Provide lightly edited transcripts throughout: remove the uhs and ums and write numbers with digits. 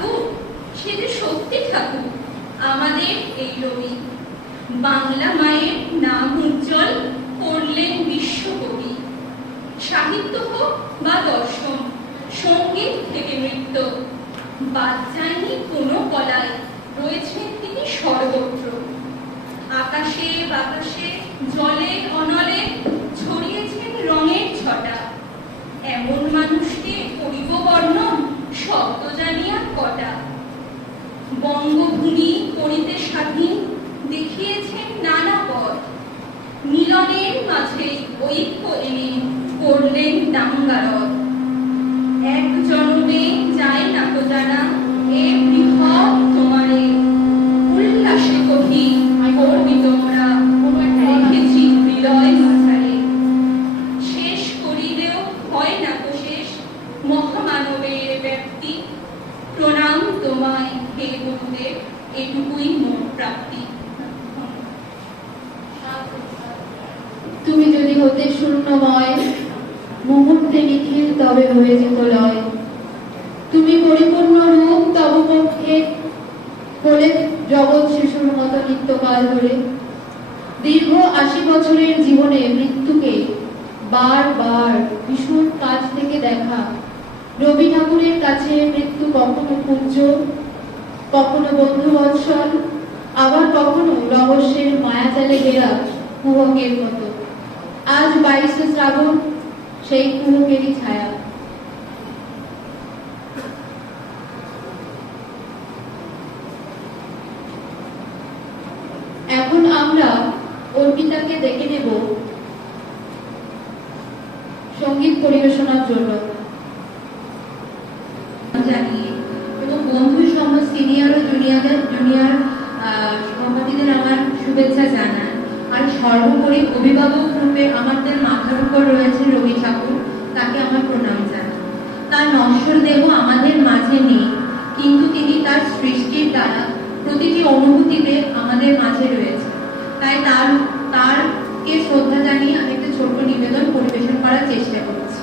ঠাকুর, সে যে সত্যি ঠাকুর আমাদের এই রবি। বাংলা মায়ের নাম উজ্জ্বল করলেন বিশ্বকবি। সাহিত্য হোক বা দর্শন, সঙ্গীত থেকে নৃত্য, বাদ যায়নি কোনো কলায়, রয়েছেন তিনি সর্বত্র। আকাশে বাতাসে জলে অনলে ছড়িয়েছেন রঙের ছটা। এমন মানুষকে করিব বর্ণন, শব্দ জানিয়া কটা। বঙ্গভূমি করিতে স্বাধীন দেখিয়েছেন নানা পথ। মিলনের মাঝে ঐক্য এনে করলেন দাঙ্গারথ। এক জনমে যায় না তো জানা এ বৃহৎ তোমারে। উল্লাসে কহি করবি তোমরা রেখেছি হৃদয় মাঝারে। শেষ করিলেও হয় না তো শেষ মহামানবের ব্যক্তি। প্রণাম তোমায় হে গুরুদেব, এটুকুই মোর প্রাপ্তি। তুমি যদি হতে শূন্যময়, মুহূর্তে নিখিল তবে হয়ে যেত লয়। তুমি পরিপূর্ণ রূপ তব পক্ষে বলে জগৎ শিশুর মতো নিত্যকাল ধরে। দীর্ঘ ৮০ বছরের জীবনে মৃত্যুকে বারবার ভীষণ কাছ থেকে দেখা। রবি ঠাকুরের কাছে মৃত্যু কখনো পূজ্য, কখনো বন্ধুবৎসল, আবার কখনো রহস্যের মায়াজালে ঘেরা কুহকের মতো। আজ ২২শে শ্রাবণ, সেই কুহকেরই ছায়া। এখন আমরা অর্পিতাকে ডেকে নেব সঙ্গীত পরিবেশনার জন্য। জানিয়ে এবং বন্ধু সমাজ সিনিয়র ও জুনিয়র সহপাঠীদের আমার শুভেচ্ছা জানান। আর সর্বোপরি অভিভাবক রূপে আমাদের মাথার উপর রয়েছে রবি ঠাকুর, তাকে আমার প্রণাম জানাই। তার নশ্বর দেহ আমাদের মাঝে নেই, কিন্তু তিনি তার সৃষ্টির দ্বারা প্রতিটি অনুভূতিতে আমাদের মাঝে রয়েছে। তাই তারকে শ্রদ্ধা জানিয়ে আমি একটা ছোট্ট নিবেদন পরিবেশন করার চেষ্টা করছি।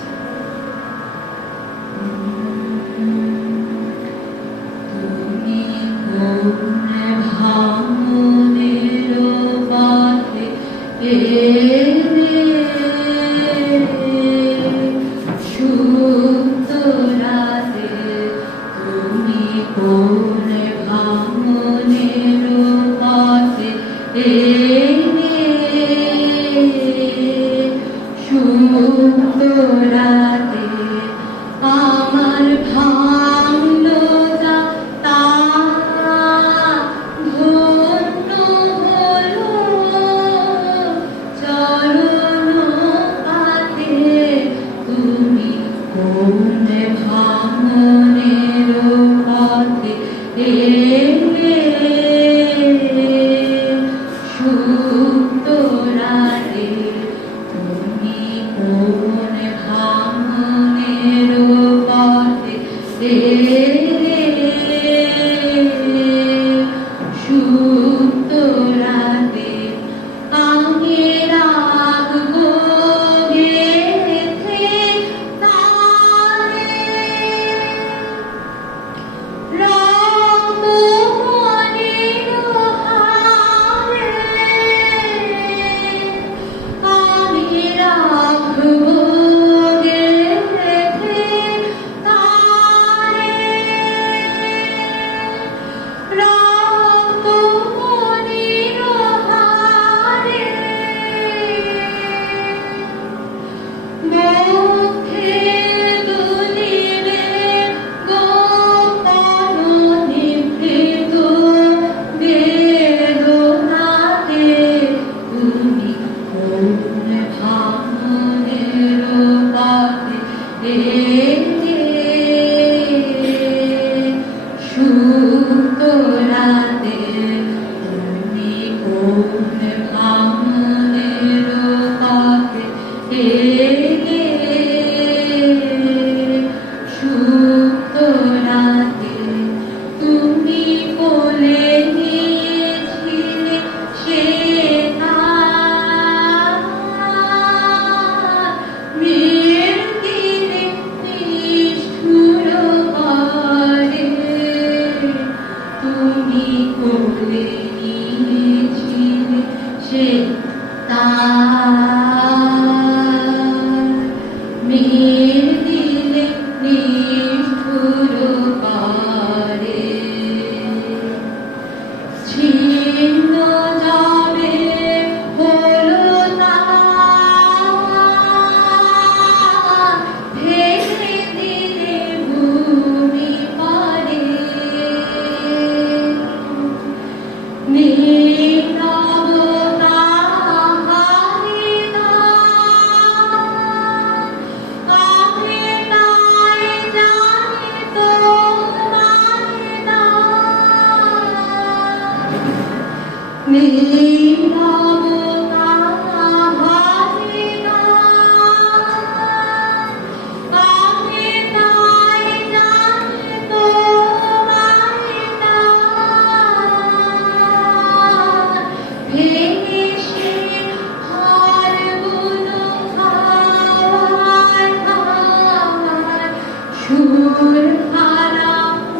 সুর হারা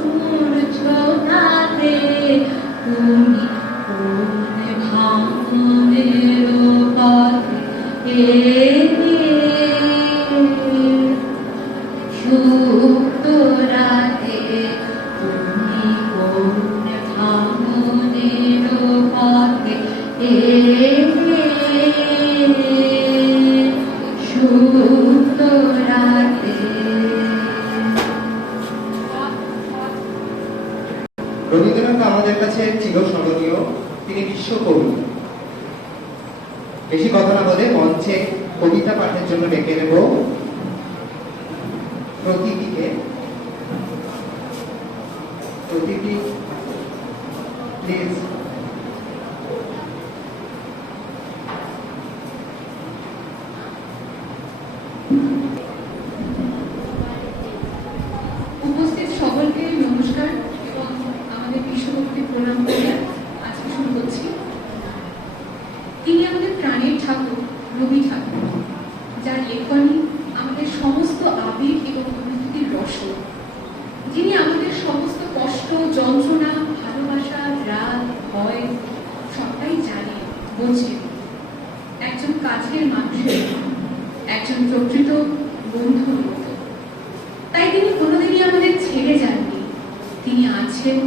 মূর্ছনাতে তুমি কোন ভাঙনের পথে সুপ্ত রাতে তুমি কোন ভাঙনের পথে সুপ্ত রাতে। রবীন্দ্রনাথ আমাদের কাছে চিরস্মরণীয়, তিনি বিশ্বকবি। বেশি কথা না বলে মঞ্চে কবিতা পাঠের জন্য ডেকে নেব প্রতীকীকে। প্রতীকী প্লিজ। উপস্থিত সকলকে নমস্কার এবং আমাদের বিশ্বকবিকে প্রণাম করে আজকে শুরু করছি। তিনি আমাদের প্রাণের ঠাকুর, রবি ঠাকুর, যার লেখনী আমাদের সমস্ত আবেগ এবং অনুভূতির রসদ, যিনি আমাদের সমস্ত কষ্ট, যন্ত্রণা, ভালোবাসা, রাগ, ভয় সবটাই জানেন, বোঝেন। একজন কাছের মানুষের, একজন প্রকৃত বন্ধুর মতো। তাই তিনি কোনোদিনই আমাদের ছেড়ে যাননি। তিনি আছেন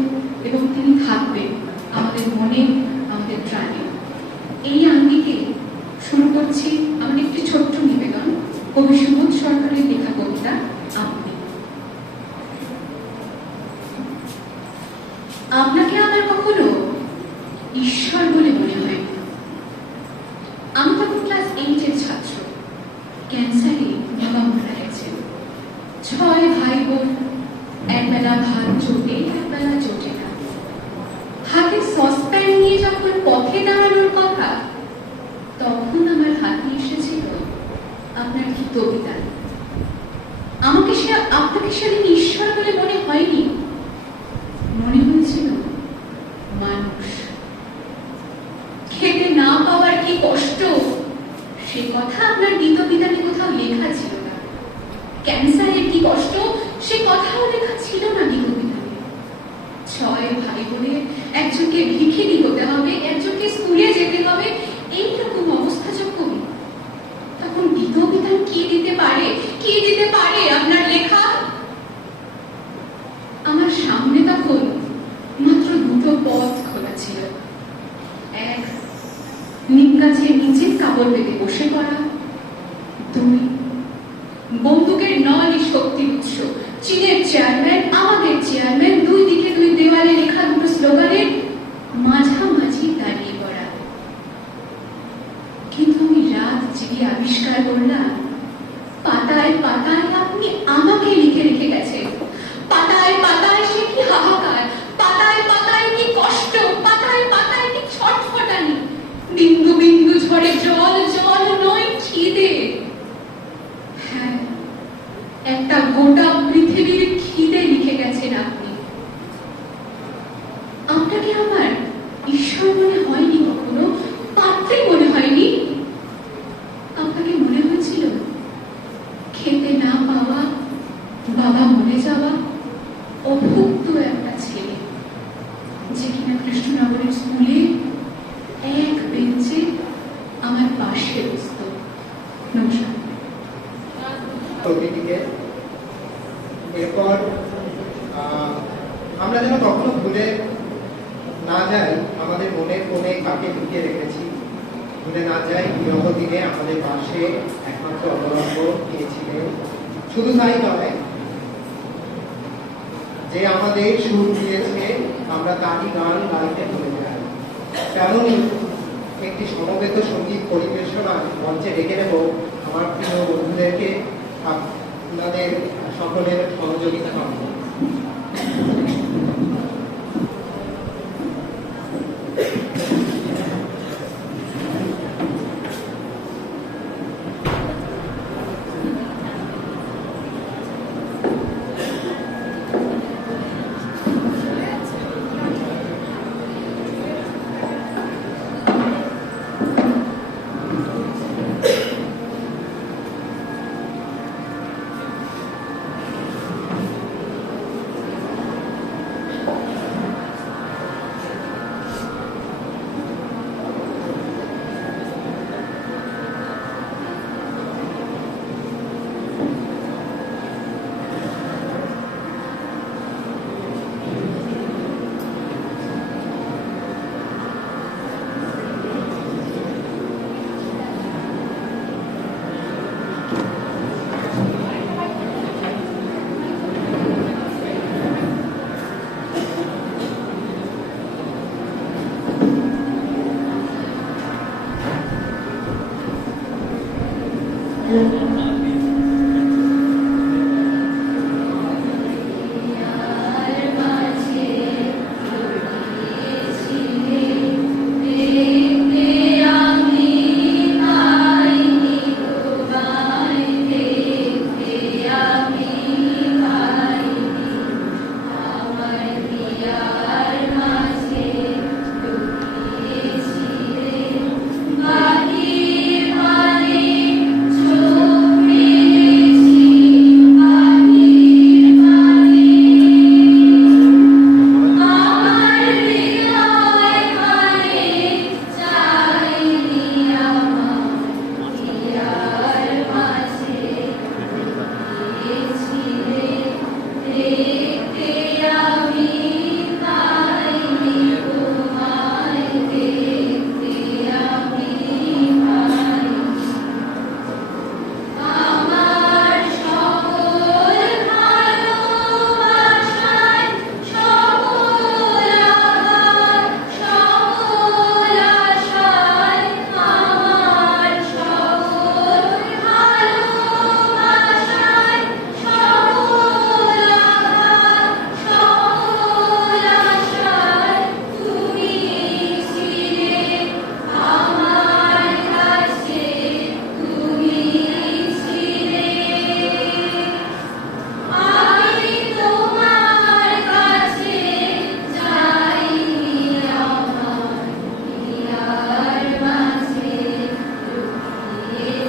এবং তিনি থাকবেন আমাদের মনে, আমাদের প্রাণে। এই আঙ্গিকে শুরু করছি আমাদের একটি ছোট্ট নিবেদন, কবি সুবোধ সরকারের লেখা কবিতা আপনি। আপনাকে আমার কখনো ঈশ্বর বলে মনে হয় না। আমি তখন ক্লাস 8-এর ছাত্র। ক্যান্সারে বাবা মারা গেছেন। 6 ভাই বোন, একবেলা ভাত জোটে, একবেলা জোটে না। হাতে সসপ্যান নিয়ে যখন পথে দাঁড়ানোর কথা, তখন আমার হাতে এসেছিল আপনার গীত বিতান। আপনাকে সেদিন ঈশ্বর বলে মনে হয়নি, মনে হয়েছিল মানুষ। খেতে না পাওয়ার কি কষ্ট, সে কথা আপনার গীত বিতানে কোথাও লেখা ছিল না। ক্যান্সারের কি কষ্ট, সে কথাও লেখা ছিল না গীত বিতানে। 6 ভাই বোনের একজনকে ভিখিরি হতে হবে, একজনকে স্কুলে যেতে হবে, এইরকম অবস্থা যখন, তখন গীত বিতান কি দিতে পারে, কি দিতে পারে আপনার লেখা? আমার সামনে তখন মাত্র 2টো পথ খোলা ছিল। এক, নিম গাছের নিচে কাপড় পেতে বসে পড়া। 2, বন্দুকের নলই শক্তির উৎস, চীনের চেয়ারম্যান, আমাদের চেয়ারম্যান, 2 দিকে 2 দেওয়ালে লেখা 2টো স্লোগানের মাঝামাঝি দাঁড়িয়ে পড়া। কিন্তু আমি রাত জেগে আবিষ্কার করলাম, পাতায় পাতায় আপনি আমাকে লিখে রেখে গেছেন। পাতায় পাতায় সে কি হাহাকার, পাতায় পাতায় কি কষ্ট, পাতায় পাতায় কি ছটফটানি, বিন্দু বিন্দু ঝরে জল, জল নয় খিদে। হ্যাঁ, একটা গোটা পৃথিবীর খিদে লিখে গেছেন আপনি। আপনাকে আমার ঈশ্বর মনে হয়নি কখনো, পাত্রী মনে হয়নি। আপনাকে মনে হয়েছিল খেতে না পাওয়া, বাবা মরে যাওয়া, অভুক্ত একটা ছেলে, যে কিনা কৃষ্ণনগরের স্কুলে এক বেঞ্চে আমার পাশে বসত। নমস্কার। প্রকৃতিকে। এরপর আমরা যেন কখনো ভুলে না যাই আমাদের মনের কোণে কাকে লুকিয়ে রেখেছি, ভুলে না যাই বিরহ দিনে আমাদের পাশে একমাত্র অবলম্ব দিয়েছিলেন। শুধু তাই নয়, যে আমাদের সুর দিয়েছে আমরা তারই গান গাইতে ভুলে যাই। তেমনই একটি সমবেত সঙ্গীত পরিবেশনা মঞ্চে ডেকে নেব আমার প্রিয় বন্ধুদেরকে। আপনাদের সকলের সহযোগিতা পাব। দেখতে আমি পাইনি তোমায়, দেখতে আমি পাইনি। আমার সকল ভালোবাসায়, সকল আঘাত, সকল আশায়, আমার সকল ভালোবাসায়, সকল আঘাত, সকল আশায় তুমি ছিলে আমার কাছে, তুমি ছিলে। আমি তোমার কাছে যাইনি, আমার হিয়ার মাঝে লুকিয়েছিলে।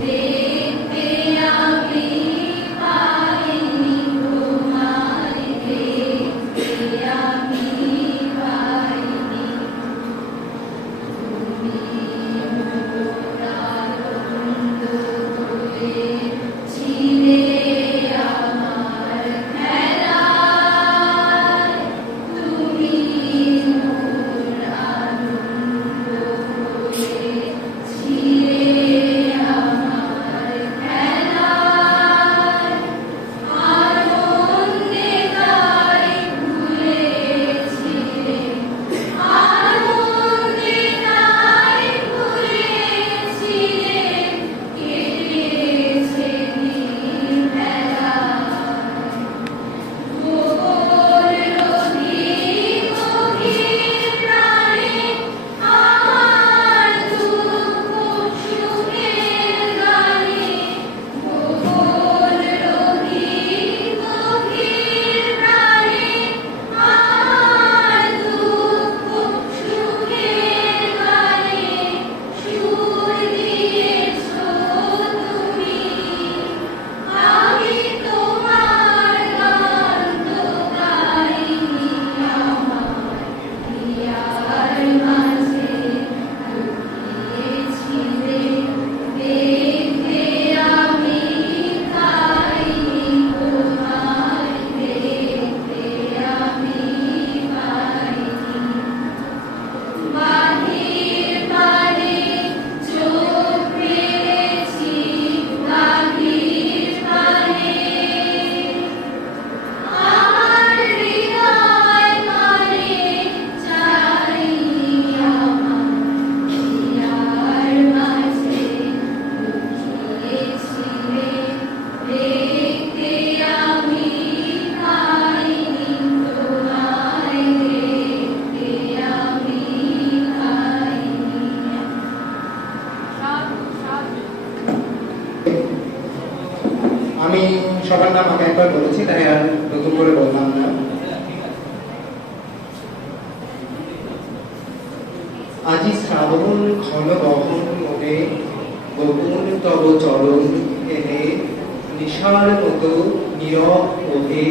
দেখতে আমি পাইনি তোমায়, দেখতে আমি পাইনি। তুমি মোর আনন্দ হয়েছিলে আমার খেলায়, তুমি মোর আনন্দ হয়েছিলে আমার খেলায়। আনন্দে তাই ভুলেছিলে, আনন্দে তাই ভুলেছিলে, কেটেছে দিনবেলায়। গোপন রোগী গভীর প্রাণে আমার দুঃখ সুখের গানে, গোপন রোগী গভীর প্রাণে আমার দুঃখ সুখের গানে সুর দিয়েছো তুমি। আমি তোমার গান তো গাইনি, আমার হিয়ার মাঝে লুকিয়েছিলে। দেখতে আমি পাইনি তোমায়, দেখতে আমি পাইনি। বাহির পানে চোখ মেলেছি, বাহির পানে আমার হৃদয় মানে চাইনি, আমার হিয়ার মাঝে লুকিয়েছিলে। দেখতে আমি পাইনি তোমায়, দেখতে আমি পাইনি। আমি সবার নাম আগে একবার বলেছি, তাই আর নতুন করে বললাম না। আজি শ্রাবণ ঘন বহন মনে, গোপন তব চরণ এনে, নিশার মতো নীরব ওঠে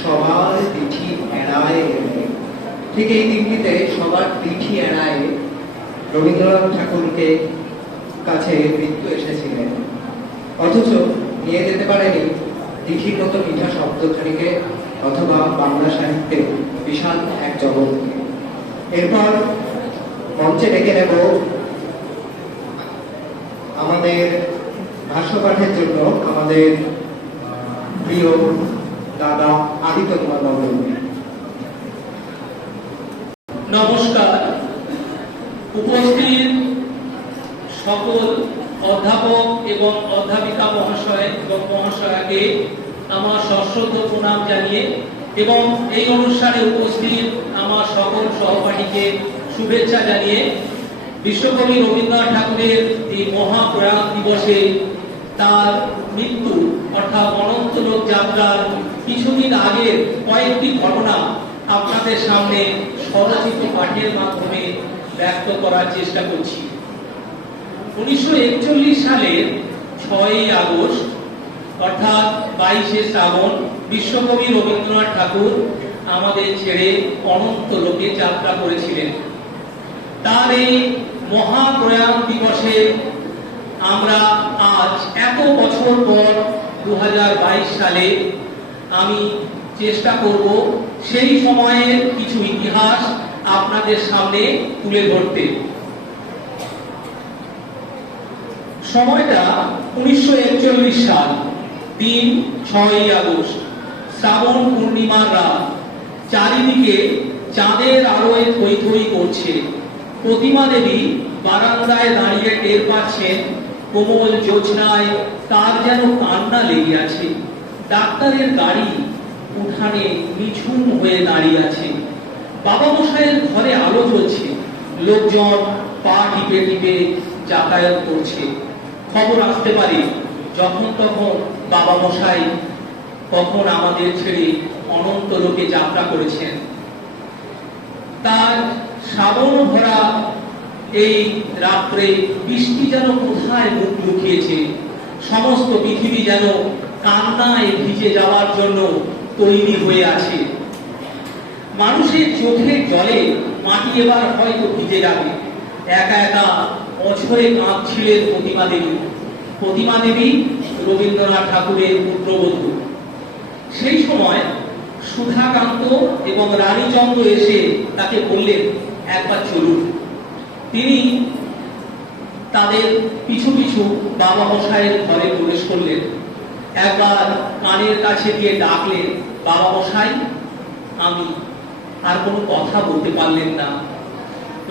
সবার পিঠি এড়ায় এনে। ঠিক এই দিনটিতে সবার পিঠি এড়ায় রবীন্দ্রনাথ ঠাকুরকে কাছে মৃত্যু এসেছিলেন, অথচ নিয়ে যেতে পারেনি দিঘির মতো মিঠা শব্দখানিকে অথবা বাংলা সাহিত্যে বিশাল এক জগৎকে। এরপর মঞ্চে ডেকে নেব আমাদের ভাষ্যপাঠের জন্য আমাদের প্রিয় দাদা আদিত্য কুমার বাবু। নমস্কার। উপস্থিত সকল অধ্যাপক এবং অধ্যাপিকা মহাশয় এবং মহাশয়াকে আমার সশ্রদ্ধ প্রণাম জানিয়ে এবং এই অনুষ্ঠানে উপস্থিত আমার সকল সহপাঠীকে শুভেচ্ছা জানিয়ে বিশ্বকবি রবীন্দ্রনাথ ঠাকুরের এই মহাপ্রয়াণ দিবসে তার মৃত্যু অর্থাৎ অনন্ত লোক যাত্রার কিছুদিন আগের কয়েকটি ঘটনা আপনাদের সামনে স্বরচিত পাঠের মাধ্যমে ব্যক্ত করার চেষ্টা করছি। 1941 সালের 6ই আগস্ট অর্থাৎ 22শে শ্রাবণ বিশ্বকবি রবীন্দ্রনাথ ঠাকুর আমাদের ছেড়ে অনন্ত লোকে যাত্রা করেছিলেন। তার এই মহাপ্রয়াণ দিবসে আমরা আজ এত বছর পর 2022 সালে আমি চেষ্টা করব সেই সময়ের কিছু ইতিহাস আপনাদের সামনে তুলে ধরতে। সময়টা 1941 সাল, দিন 6ই আগস্ট, শ্রাবণ পূর্ণিমার রাত। চারিদিকে চাঁদের আলোয় থই থই করছে। প্রতিমা দেবী বারান্দায় দাঁড়িয়ে টের পাচ্ছেন কোমল জ্যোৎস্নায় তার যেন কান্না লেগে আছে। ডাক্তারের গাড়ি উঠানে নিঝুম হয়ে দাঁড়িয়ে আছে। বাবা মশাইয়ের ঘরে আলো জ্বলছে, লোকজন পা টিপে টিপে যাতায়াত করছে। খবর আসতে পারে যখন তখন বাবা মশাই কখন আমাদের ছেড়ে অনন্ত লোকে যাত্রা করেছেন। তার শ্রাবণ ভরা এই রাত্রে বৃষ্টি যেন কোথায় মুখ লুকিয়েছে। সমস্ত পৃথিবী যেন কান্নায় ভিজে যাওয়ার জন্য তৈরি হয়ে আছে। মানুষের চোখের জলে মাটি এবার হয়তো ভিজে যাবে। একা একা অঝরে কাঁদছিলেন প্রতিমা দেবী। প্রতিমা দেবী রবীন্দ্রনাথ ঠাকুরের পুত্রবধূ। সেই সময় সুধাকান্ত এবং রানীচন্দ্র এসে তাকে বললেন, একবার চলুন। তিনি তাদের পিছু পিছু বাবা মশাইয়ের ঘরে প্রবেশ করলেন। একবার কানের কাছে দিয়ে ডাকলেন, বাবা মশাই। আমি আর কোনো কথা বলতে পারলেন না।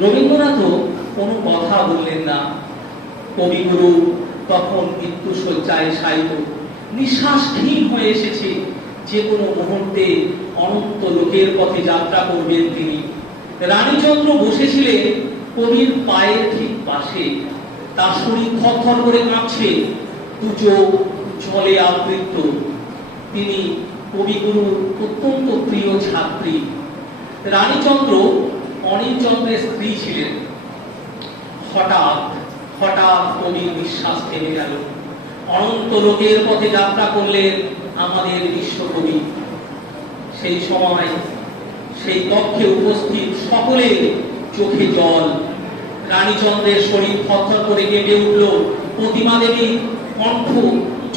রবীন্দ্রনাথও কোনো কথা বললেন না। কবিগুরু তখন মৃত্যু শয্যায় শায়িত। নিঃশ্বাস ঠিক হয়ে এসেছে, যে কোনো মুহূর্তে অনন্ত লোকের পথে যাত্রা করবেন তিনি। রানীচন্দ্র বসেছিলেন কবির পায়ের ঠিক পাশে। তার শরীর থরথর করে কাঁপছে, দু চোখ জলে আবৃত। তিনি কবিগুরুর অত্যন্ত প্রিয় ছাত্রী। রানীচন্দ্র অনিলচন্দ্রের স্ত্রী ছিলেন। হঠাৎ হঠাৎ কবির নিঃশ্বাস থেমে গেল। অনন্ত লোকের পথে যাত্রা করলেন আমাদের বিশ্বকবি। সেই সময় সেই কক্ষে উপস্থিত সকলের চোখে জল। রানীচন্দ্রের শরীর থরথর করে কেঁপে উঠল। প্রতিমা দেবীর কণ্ঠ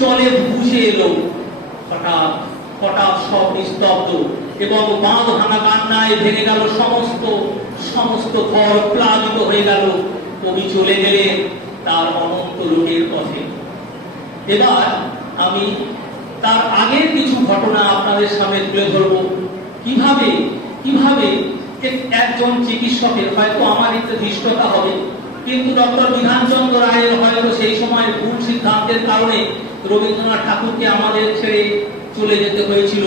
জলে ভুসে এলো। হঠাৎ হঠাৎ সব নিস্তব্ধ এবং বাঁধ ভাঙা কান্নায় ভেঙে গেল সমস্ত ঘর প্লাবিত হয়ে গেল। কবি চলে গেলেন তার অনন্ত লোকের পথে। এবার আমি তার আগের কিছু ঘটনা আপনাদের সামনে তুলে ধরব। কিভাবে একজন চিকিৎসকের, হয়তো আমার একটু ধৃষ্টতা হবে, কিন্তু ডক্টর বিধানচন্দ্র রায়ের হয়তো সেই সময় ভুল সিদ্ধান্তের কারণে রবীন্দ্রনাথ ঠাকুরকে আমাদের ছেড়ে চলে যেতে হয়েছিল।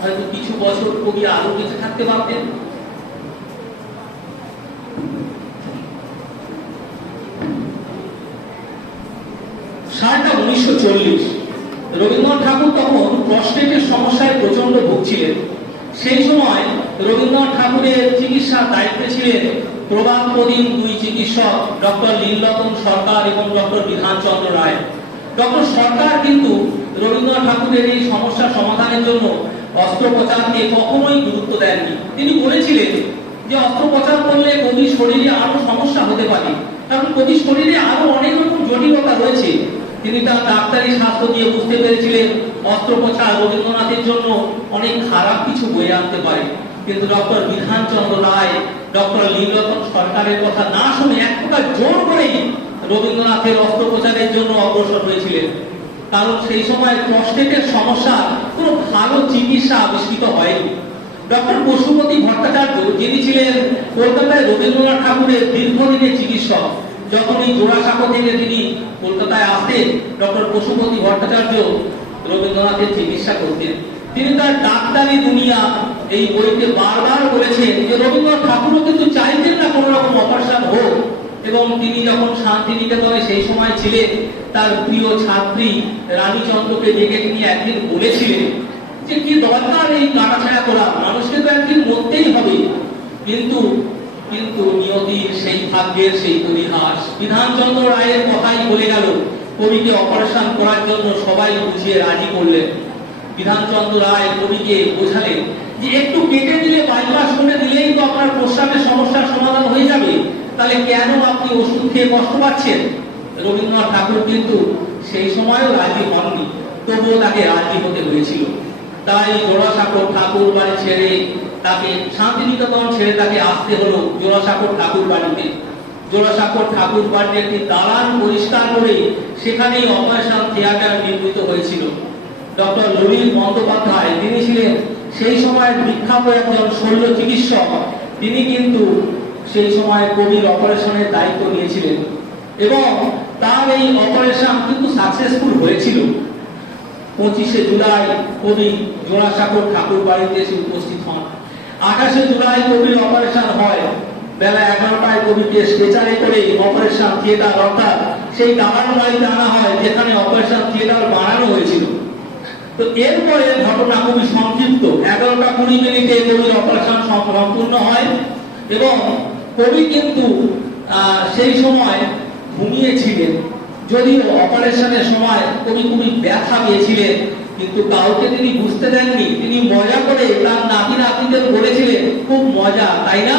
হয়তো কিছু বছর কবি আরো বেঁচে থাকতে পারতেন। সালটা 1940। রবীন্দ্রনাথ ঠাকুর তখন প্রস্টেটের সমস্যায় প্রচন্ড ভুগছিলেন। সেই সময় রবীন্দ্রনাথ ঠাকুরের চিকিৎসার দায়িত্বে ছিলেন প্রবাদপ্রদীন দুই চিকিৎসক, ডক্টর লীলরতন সরকার এবং ডক্টর বিধানচন্দ্র রায়। ডক্টর সরকার কিন্তু রবীন্দ্রনাথ ঠাকুরের এই সমস্যার সমাধানের জন্য অস্ত্রোপচারকে কখনোই গুরুত্ব দেননি। তিনি বলেছিলেন যে অস্ত্রোপচার করলে কবির শরীরে আরো সমস্যা হতে পারে, কারণ কবির শরীরে আরো অনেক রকম জটিলতা রয়েছে। তিনি তার ডাক্তারি স্বাস্থ্য দিয়ে বুঝতে পেরেছিলেন অস্ত্রোপচার রবীন্দ্রনাথের জন্য অনেক খারাপ কিছু বয়ে আনতে পারে। কিন্তু ডক্টর বিধানচন্দ্র রায় ডক্টর লীলরতন সরকারের কথা না শুনে এক প্রকার জোর করেই রবীন্দ্রনাথের অস্ত্রোপচারের জন্য অগ্রসর হয়েছিলেন। কারণ সেই সময় প্রস্টেটের সমস্যা কোনো ভালো চিকিৎসা আবিষ্কৃত হয়নি। ডক্টর পশুপতি ভট্টাচার্য, যিনি ছিলেন কলকাতায় রবীন্দ্রনাথ ঠাকুরের দীর্ঘদিনের চিকিৎসক, যখন এই জোড়াসাঁকো থেকে তিনি কলকাতায় আসতেন, ডক্টর পশুপতি ভট্টাচার্য রবীন্দ্রনাথের চিকিৎসা করতেন। তিনি তার ডাক্তারি দুনিয়া এই বইতে বারবার বলেছেন যে রবীন্দ্রনাথ ঠাকুরও কিন্তু চাইতেন না কোন রকম অপারেশন হোক। এবং তিনি যখন শান্তিনিকেতনে সেই সময় ছিলেন, তার প্রিয় ছাত্রী রানীচন্দ্রকে ডেকে তিনি একদিন বলেছিলেন যে কি দরকার এই কাটাছাড়া করা, মানুষকে তো একদিন মরতেই হবে। কিন্তু নিয়তির সেই ভাগ্যের সেই পরিহাস, বিধানচন্দ্র রায়ের কথাই বলে গেল। কবিকে অপারেশন করার জন্য সবাই বুঝিয়ে রাজি করলেন। বিধানচন্দ্র রায় কবিকে বোঝালেন যে একটু কেটে দিলে, বাইপাস করে দিলেই তো আপনার প্রস্রাবের সমস্যার সমাধান হয়ে যাবে, তাহলে কেন আপনি ওষুধ খেয়ে কষ্ট পাচ্ছেন? রবীন্দ্রনাথ ঠাকুর কিন্তু সেই সময়ও রাজি হননি, তবুও তাকে রাজি হতে হয়েছিল। তাই জোড়াসাঁকোর ঠাকুর বাড়ি ছেড়ে তাকে শান্তিনিকেতন ছেড়ে তাকে আসতে হলো জোড়াসাঁকোর ঠাকুর বাড়িতে। জোড়াসাঁকোর ঠাকুর বাড়িতে একটি দালান পরিষ্কার করে সেখানেই অপারেশন থিয়েটার নির্মিত হয়েছিল। ডক্টর ললিত বন্দ্যোপাধ্যায় তিনি ছিলেন সেই সময়ের বিখ্যাত একজন শল্য চিকিৎসক। তিনি কিন্তু সেই সময় কবির অপারেশনের দায়িত্ব নিয়েছিলেন এবং তার এই অপারেশন কিন্তু সাকসেসফুল হয়েছিল। 25শে জুলাই কবি জোড়াসাঁকোর ঠাকুর বাড়িতে এসে উপস্থিত হন। 28শে জুলাই কবির অপারেশন হয়। বেলা 11টায় কবিকে স্ট্রেচারে করে অপারেশন থিয়েটার অর্থাৎ সেই দালান বাড়িতে আনা হয় যেখানে অপারেশন থিয়েটার বানানো হয়েছিল। তো এরপরে ঘটনা খুবই সংক্ষিপ্ত। 11:20 কবির অপারেশন সম্পূর্ণ হয় এবং কবি কিন্তু সেই সময় ঘুমিয়েছিলেন। যদিও অপারেশনের সময় কবি খুবই ব্যথা পেয়েছিলেন, কিন্তু কাউকে তিনি বুঝতে দেননি। তিনি মজা করে তার নাতি নাতনিদের বলেছিলেন, খুব মজা তাই না,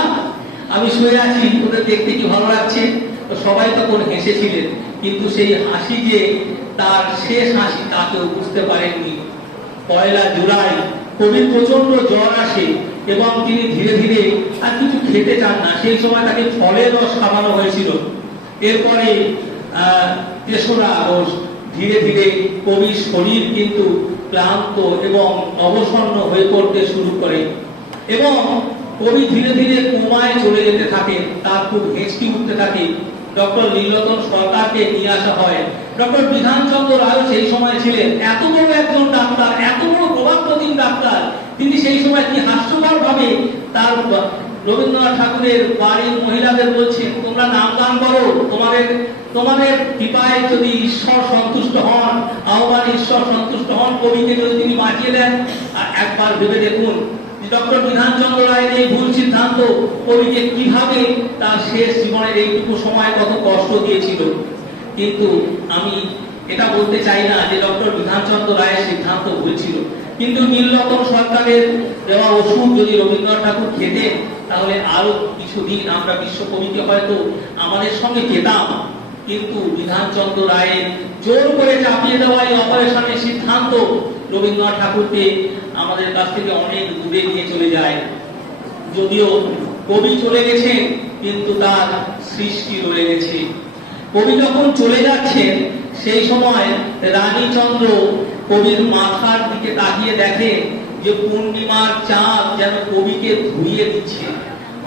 আমি শুয়ে আছি, ওদের দেখতে কি ভালো লাগছে। তো সবাই তখন হেসেছিলেন, কিন্তু সেই হাসি যে তার শেষ হাসি তা কেউ বুঝতে পারেননি। 1 জুলাই কবির প্রচন্ড জ্বর আসে এবং তিনি ধীরে ধীরে আর কিছু খেতে চান না। সেই সময় তাকে ফলের রস খাওয়ানো হয়েছিল। এরপরে 3রা আগস্ট ধীরে ধীরে কবির শরীর কিন্তু ক্লান্ত এবং অবসন্ন হয়ে পড়তে শুরু করে এবং কবি ধীরে ধীরে কোমায় চলে যেতে থাকে। তার খুব হেঁচকি উঠতে থাকে। ডক্টর নীলরতন সরকারকে নিয়ে আসা হয়। ডক্টর বিধানচন্দ্র রায় সেই সময় ছিলেন এত বড় একজন ডাক্তার, এত বড় প্রভাবপ্রতিম ডাক্তার। তিনি সেই সময় কি হাস্যকর ভাবে তার রবীন্দ্রনাথ ঠাকুরের বাড়ির মহিলাদের বলছেন, তোমরা নাম গান করো, তোমাদের কৃপায় যদি ঈশ্বর সন্তুষ্ট হন, আহ্বান ঈশ্বর সন্তুষ্ট হন, কবিকে যদি তিনি বাঁচিয়ে দেন। আর একবার ভেবে দেখুন ডক্টর বিধানচন্দ্র রায়ের এই ভুল সিদ্ধান্ত কবিকে কিভাবে তার শেষ জীবনের এইটুকু সময় কত কষ্ট দিয়েছিল। কিন্তু আমি এটা বলতে চাই না যে ডক্টর বিধানচন্দ্র রায়ের সিদ্ধান্ত ভুল ছিল, কিন্তু নীলরতন সরকারের দেওয়া ওষুধ যদি রবীন্দ্রনাথ ঠাকুর খেতেন তাহলে আরো কিছুদিন আমরা বিশ্বকবিকে হয়তো আমাদের সঙ্গে পেতাম। কিন্তু বিধানচন্দ্র রায়ের জোর করে চাপিয়ে দেওয়া এই অপারেশনের সিদ্ধান্ত রবীন্দ্রনাথ ঠাকুরকে আমাদের কাছ থেকে অনেক দূরে নিয়ে চলে যায়। যদিও কবি চলে গেছেন কিন্তু তার সৃষ্টি রয়ে গেছে। কবি যখন চলে যাচ্ছেন সেই সময় রানীচন্দ্র কবির মাথার দিকে তাকিয়ে দেখে যে পূর্ণিমার চাঁদ যেন কবিকে ধুইয়ে দিচ্ছে।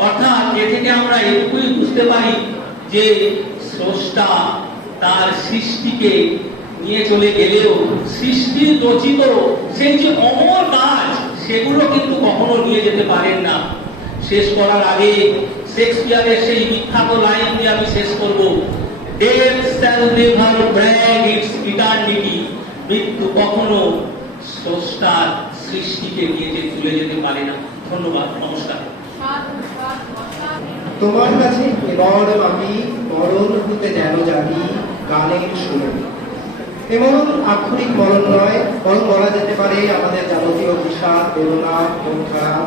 অর্থাৎ এ থেকে আমরা এটুকুই বুঝতে পারি যে স্রষ্টা তার সৃষ্টিকে নিয়ে চলে গেলেও সৃষ্টির রচিত সেই যে অমর কাজ সেগুলো কিন্তু কখনো নিয়ে যেতে পারেন না। শেষ করার আগে শেক্সপিয়ারের সেই বিখ্যাত লাইন দিয়ে আমি শেষ করব, Death shall never brag its eternity. মৃত্যু কখনো স্রষ্টার সৃষ্টিকে নিয়ে চলে যেতে পারে না। ধন্যবাদ, নমস্কার। তোমার কাছে এবার আমি মরণ হতে যেন জানি গানের সুরে। এমন আক্ষরিক মরণ নয়, বরং বলা যেতে পারে আমাদের যাবতীয় বিষাদ, বেদনা, মন খারাপ।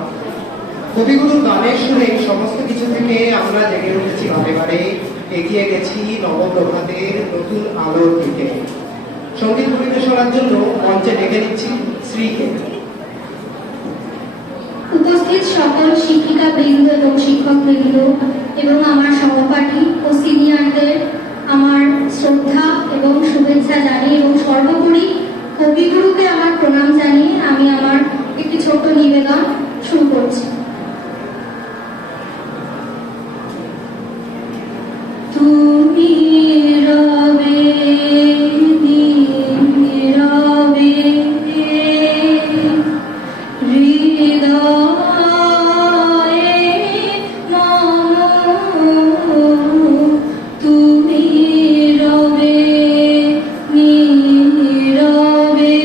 কবিগুরুর গানের সুরে সমস্ত কিছু থেকে আমরা জেগে উঠেছি বারে বারে, এগিয়ে গেছি নবপ্রভাতের নতুন আলোর দিকে। সঙ্গীত পরিবেশনার জন্য মঞ্চে ডেকে নিচ্ছি শ্রীকে। উপস্থিত সকল শিক্ষিকা বৃন্দ এবং শিক্ষক বৃন্দ এবং আমার সহপাঠী ও সিনিয়রদের আমার শ্রদ্ধা এবং শুভেচ্ছা জানিয়ে এবং সর্বোপরি কবিগুরুকে আমার প্রণাম জানিয়ে আমি আমার একটি ছোট্ট নিবেদন শুরু করছি। তুমি রবে নীরবে হৃদয়ে মম, তুমি রবে নীরবে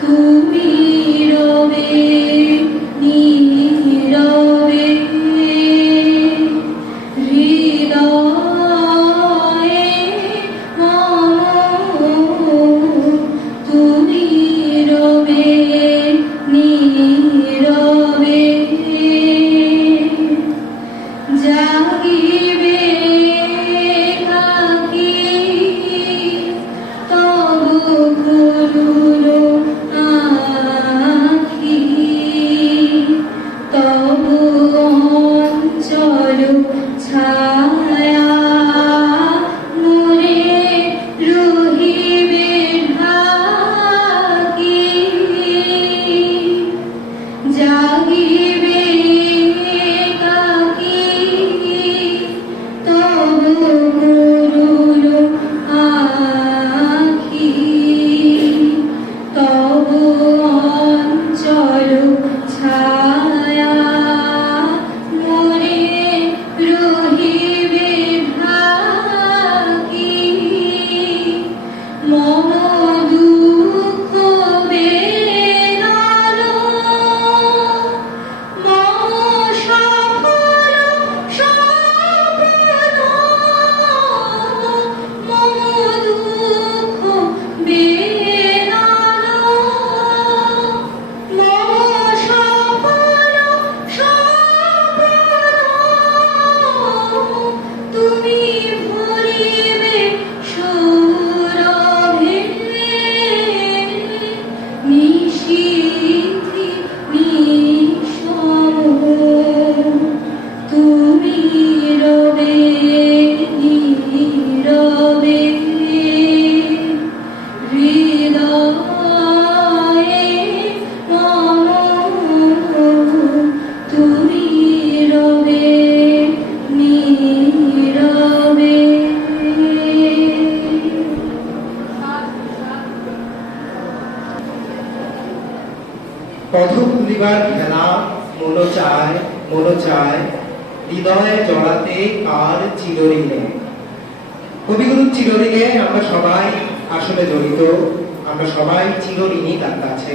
তুমি রবে নীরবে হৃদয়ে মম তুমি রবে নীরবে জাগিবে কাকি তব করুণ আখি তব অঞ্চল ছায়া মোরে রহিবে ঢাকি জাগিবে কাকি তব করুণ আখি তব অঞ্চল ছায়া মোরে রহিবে ঢাকি মম দুঃখ বেদনা মম সফল স্বপ্ন মম দুঃখ বেদনা মম সফল স্বপ্ন তুমি ভরিবে সৌরভে নিশীথি নিঃসম তুমি রবে নীরবে হৃদয়ে মম তুমি রবে নীরবে পথ তুলিবার খেলা মন চায় হৃদয়ে জড়াতে আর চিরঋণে। কবিগুরুর চিরঋণে আমরা সবাই আসলে জড়িত, আমরা সবাই চিরঋণী তার কাছে।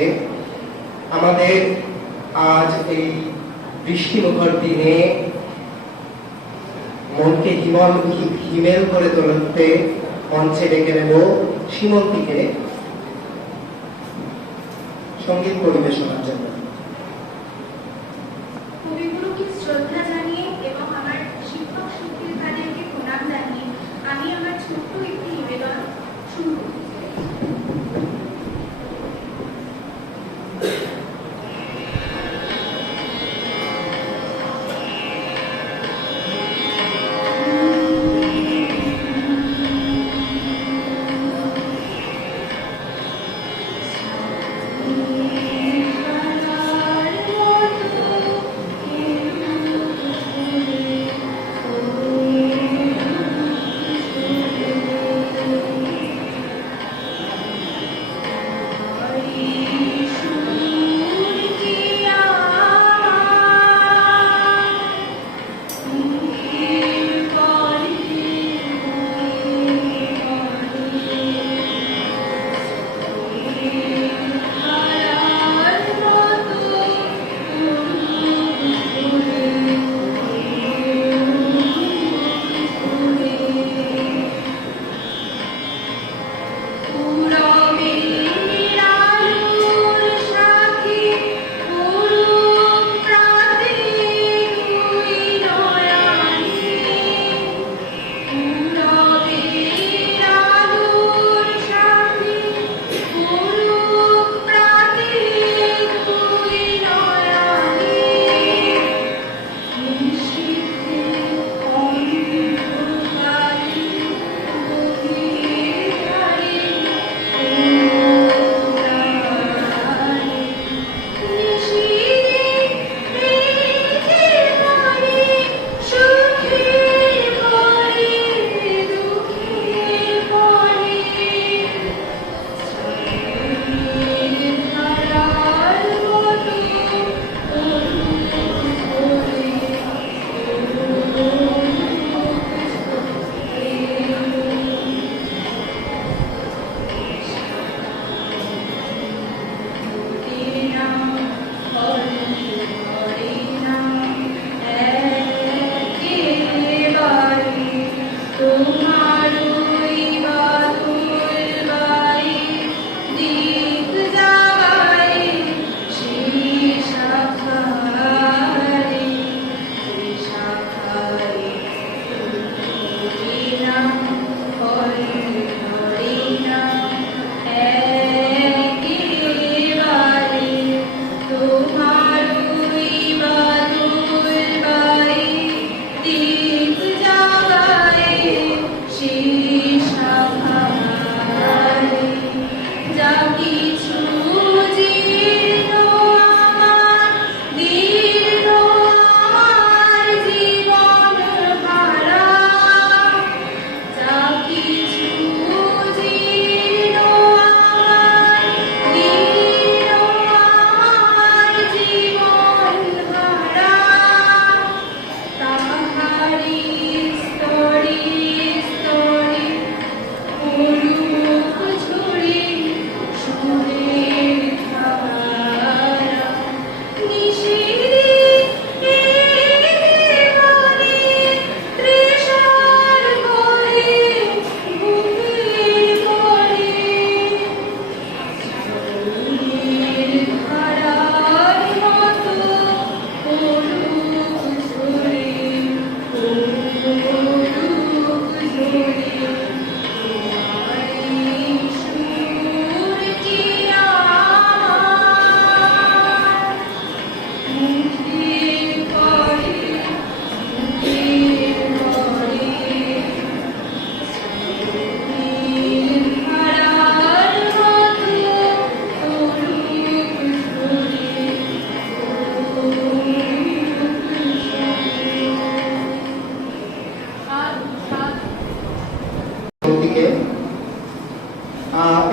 আমাদের আজ এই বৃষ্টিমুখর দিনে মনকে হিমেল করে তোলতে মঞ্চে ডেকে নেব সীমন্তীকে সঙ্গীত পরিবেশনার জন্য। কবিগুরুকে শ্রদ্ধা জানিয়ে এবং আমার শিক্ষক শিক্ষিকাদেরকে প্রণাম জানিয়ে আমি আমার ছোট্ট একটি নিবেদন শুরু করতে চাই।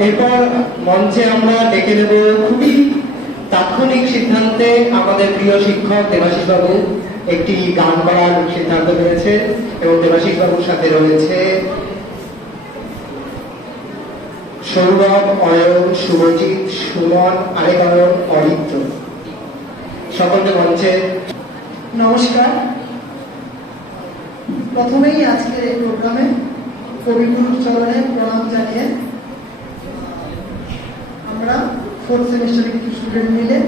এরপর মঞ্চে আমরা ডেকে নেব খুবই তাৎক্ষণিক সিদ্ধান্তে আমাদের প্রিয় শিক্ষক দেবাশিস বাবু একটি গান করার সিদ্ধান্ত নিয়েছে এবং দেবাশিস বাবুর সাথে রয়েছে সৌরভ, অয়ন, শুভজিৎ, সুমন, আরেক অয়ন, অরিত্র। সকলকে মঞ্চে নমস্কার। প্রথমেই আজকের এই প্রোগ্রামে কবিগুরুর চরণে প্রণাম জানিয়ে আমরা 4th সেমিস্টারের কিছু স্টুডেন্ট মিলে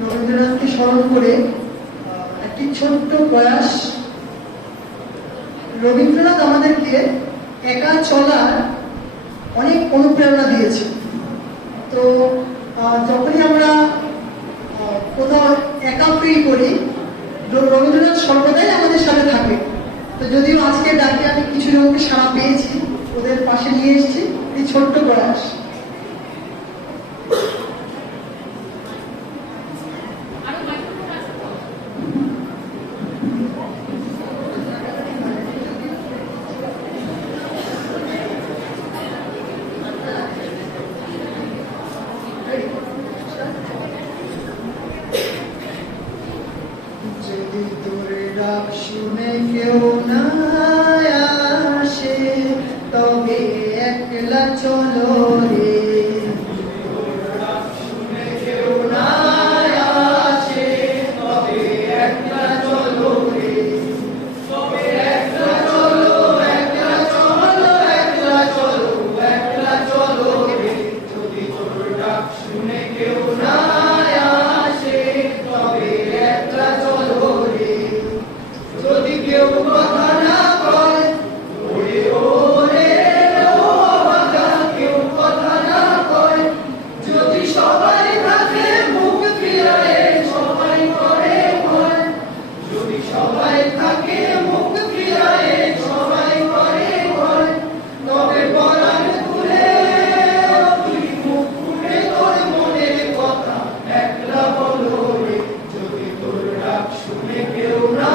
রবীন্দ্রনাথকে স্মরণ করে একটি ছোট্ট প্রয়াস। রবীন্দ্রনাথ আমাদেরকে একা চলার অনেক অনুপ্রেরণা দিয়েছে। তো যখনই আমরা কোথাও একা ফিল করি রবীন্দ্রনাথ সর্বদাই আমাদের সাথে থাকে। তো যদিও আজকে ডাকে আমি কিছু জনকে সাড়া পেয়েছি, ওদের পাশে নিয়ে এসেছি এই ছোট্ট প্রয়াস। যদি তোর ডাক শুনে কেউ না আসে তবে একলা চলো রে। কেউ না আসে তবে একলা চলো রে। তবে একলা চলো, একলা চলো, একলা চলো, একলা চলো রে। যদি তোর ডাক শুনে কেউ না আসে তবে একলা চলো রে। যদি কেউ কথা না কয় ওরে ওরে ও বাবা, কেউ কথা না কয়, যদি সবাই থাকে মুখ ফিরায়ে সবাই করে ভয়, যদি সবাই থাকে মুখ ফিরায়ে সবাই করে ভয়, তবে পরাণ খুলে তুই মুখ খুলে তোর মনের কথা একলা বলো রে। যদি তোর ডাক শুনে কেউ না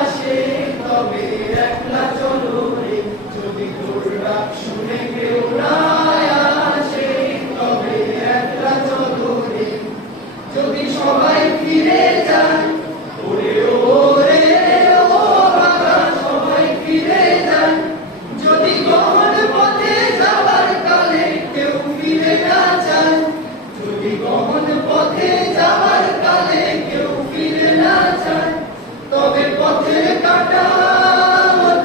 আসে তবে একলা চলো রে। যদি তোর ডাক শুনে কেউ না আসে তবে একলা চলো রে। যদি সবাই ফিরে যায় ওরে ওরে ও বাবা, সবাই ফিরে যায়, যদি গহন পথে যাবার কালে কেউ ফিরে না যায়, যদি গহন পথে যাবার কালে কেউ ফিরে না যায়, তবে পথের কাটা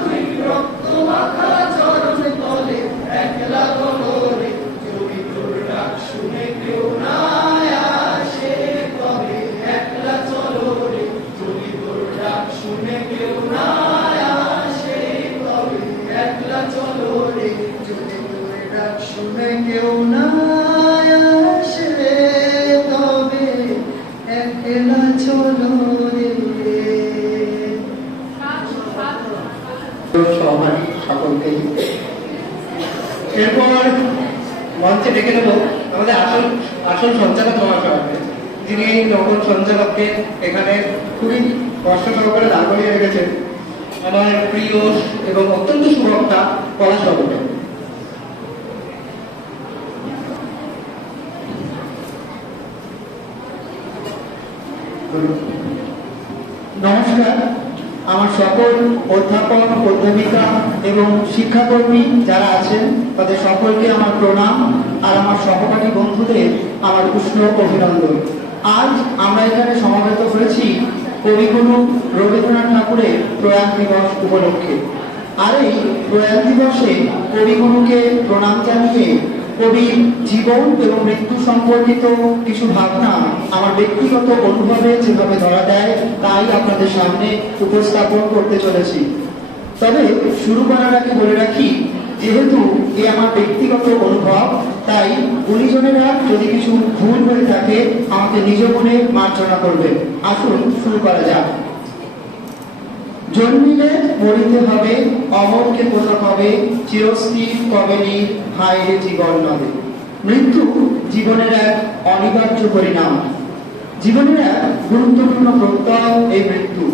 তুই রক্ত মাখা চরণ তলে একলা বলো রে। যদি তোর ডাক শুনে কেউ না আসে তবে একলা চলো রে। যদি তোর ডাক শুনে কেউ না আসে তবে একলা চলো রে। যদি তোর ডাক শুনে কেউ না আসে তবে একলা চলো রে। সহপাঠী সকলকেই। এরপর মঞ্চে ডেকে নেব আমাদের আসল সঞ্চালক মহাশয়কে, যিনি এই নগর সঞ্চালককে এখানে খুবই কষ্ট সহকারে দাঁড় করিয়ে রেখেছেন, আমার প্রিয় এবং অত্যন্ত সুভক্তা পলাশ বাবুকে। নমস্কার। আমার সকল অধ্যাপক, অধ্যাপিকা এবং শিক্ষাকর্মী যারা আছেন তাদের সকলকে আমার প্রণাম আর আমার সহপাঠী বন্ধুদের আমার উষ্ণ অভিনন্দন। আজ আমরা এখানে সমবেত হয়েছি কবিগুরু রবীন্দ্রনাথ ঠাকুরের প্রয়াণ দিবস উপলক্ষে। আর এই প্রয়াণ দিবসে কবিগুরুকে প্রণাম জানিয়ে কবির জীবন এবং মৃত্যু সম্পর্কিত কিছু ভাবনা আমার ব্যক্তিগত অনুভবে যেভাবে ধরা দেয় তাই আপনাদের সামনে উপস্থাপন করতে চলেছি। তবে শুরু করার আগে বলে রাখি, যেহেতু এ আমার ব্যক্তিগত অনুভব, তাই গুণীজনেরা যদি কিছু ভুল হয়ে থাকে আমাকে নিজ মনে মার্জনা করবেন। আসুন শুরু করা যাক। জন্মিলে মরিতে হবে, অমরকে কোথা হবে, চিরস্থির কবে নি হায় জীবন নবে। মৃত্যু জীবনের এক অনিবার্য পরিণাম, জীবনের এক গুরুত্বপূর্ণ প্রত্যয় এই মৃত্যু।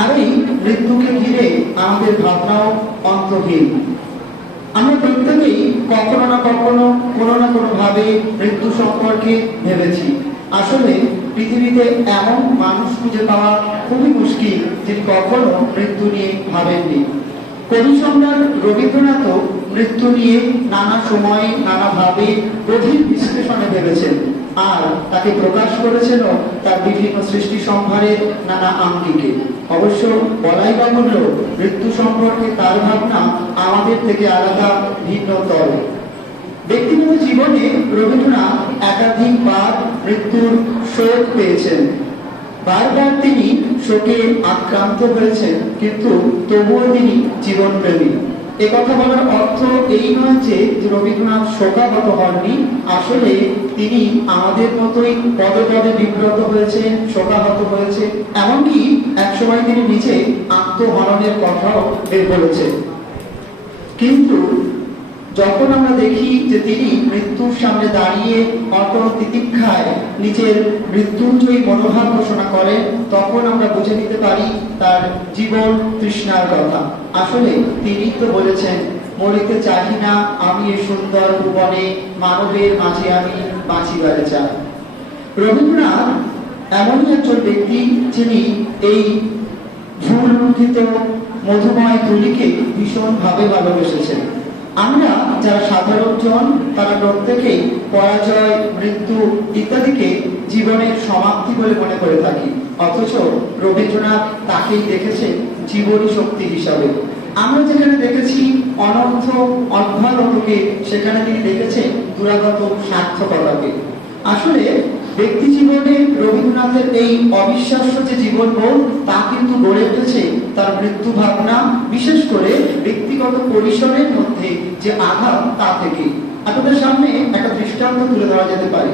আর এই মৃত্যুকে ঘিরে আমাদের ভাবনাও অন্তহীন। আমরা প্রত্যেকেই কখনো না কখনো কোনো না কোনো ভাবে মৃত্যু সম্পর্কে ভেবেছি। আসলে পৃথিবীতে এমন মানুষ খুঁজে পাওয়া খুবই মুশকিল যিনি কখনো মৃত্যু নিয়ে ভাবেননি। কবি সম্রাট রবীন্দ্রনাথও মৃত্যু নিয়ে নানা সময়ে নানাভাবে গভীর বিশ্লেষণে ভেবেছেন, আর তাকে প্রকাশ করেছেন তার বিভিন্ন সৃষ্টি সম্ভারের নানা আঙ্গিকে। অবশ্য বলাই বাহুল্য, মৃত্যু সম্পর্কে তার ভাবনা আমাদের থেকে আলাদা, ভিন্নতর। ব্যক্তিগত জীবনে রবীন্দ্রনাথ একাধিকবার মৃত্যুর শোক পেয়েছেন। বারবার তিনি শোকে আক্রান্ত হয়েছেন, কিন্তু তবুও তিনি জীবনপ্রেমী। এ কথা বলার অর্থ এই নয় যে রবীন্দ্রনাথ শোকাহত হননি। আসলে তিনি আমাদের মতোই পদে পদে বিব্রত হয়েছেন, শোকাহত হয়েছে, এমনকি একসময় তিনি নিজে আত্মহননের কথাও বের করেছেন। কিন্তু যখন আমরা দেখি যে তিনি মৃত্যুর সামনে দাঁড়িয়ে অটল তিতিক্ষায় নিজের মৃত্যুঞ্জয়ী মনোভাব ঘোষণা করেন, তখন আমরা বুঝে নিতে পারি তার জীবন তৃষ্ণার কথা। আসলে তিনি তো বলেছেন, মরিতে চাহি না আমি এ সুন্দর ভুবনে, মানবের মাঝে আমি বাঁচিবারে চাই। রবীন্দ্রনাথ এমনই একজন ব্যক্তি যিনি এই ভুলুণ্ঠিত মধুময় তুলিকে ভীষণভাবে ভালোবেসেছেন। আমরা যারা সাধারণ জন, তারা প্রত্যেকেই পরাজয়, মৃত্যু ইত্যাদিকে জীবনের সমাপ্তি বলে মনে করে থাকি, অথচ রবীন্দ্রনাথ তাকেই দেখেছেন জীবনী শক্তি হিসাবে। আমরা যেখানে দেখেছি অনর্থ অভ্যাগতকে, সেখানে তিনি দেখেছেন দুরাগত সার্থকতাকে। আসলে ব্যক্তি জীবনে রবীন্দ্রনাথের এই অবিশ্বাস্য যে জীবনবোধ, তা কিন্তু গড়ে উঠেছে তার মৃত্যু ভাবনা, বিশেষ করে ব্যক্তিগত পরিসরের মধ্যে যে আঘাত, তা থেকে। আপনাদের সামনে একটা দৃষ্টান্ত তুলে ধরা যেতে পারে।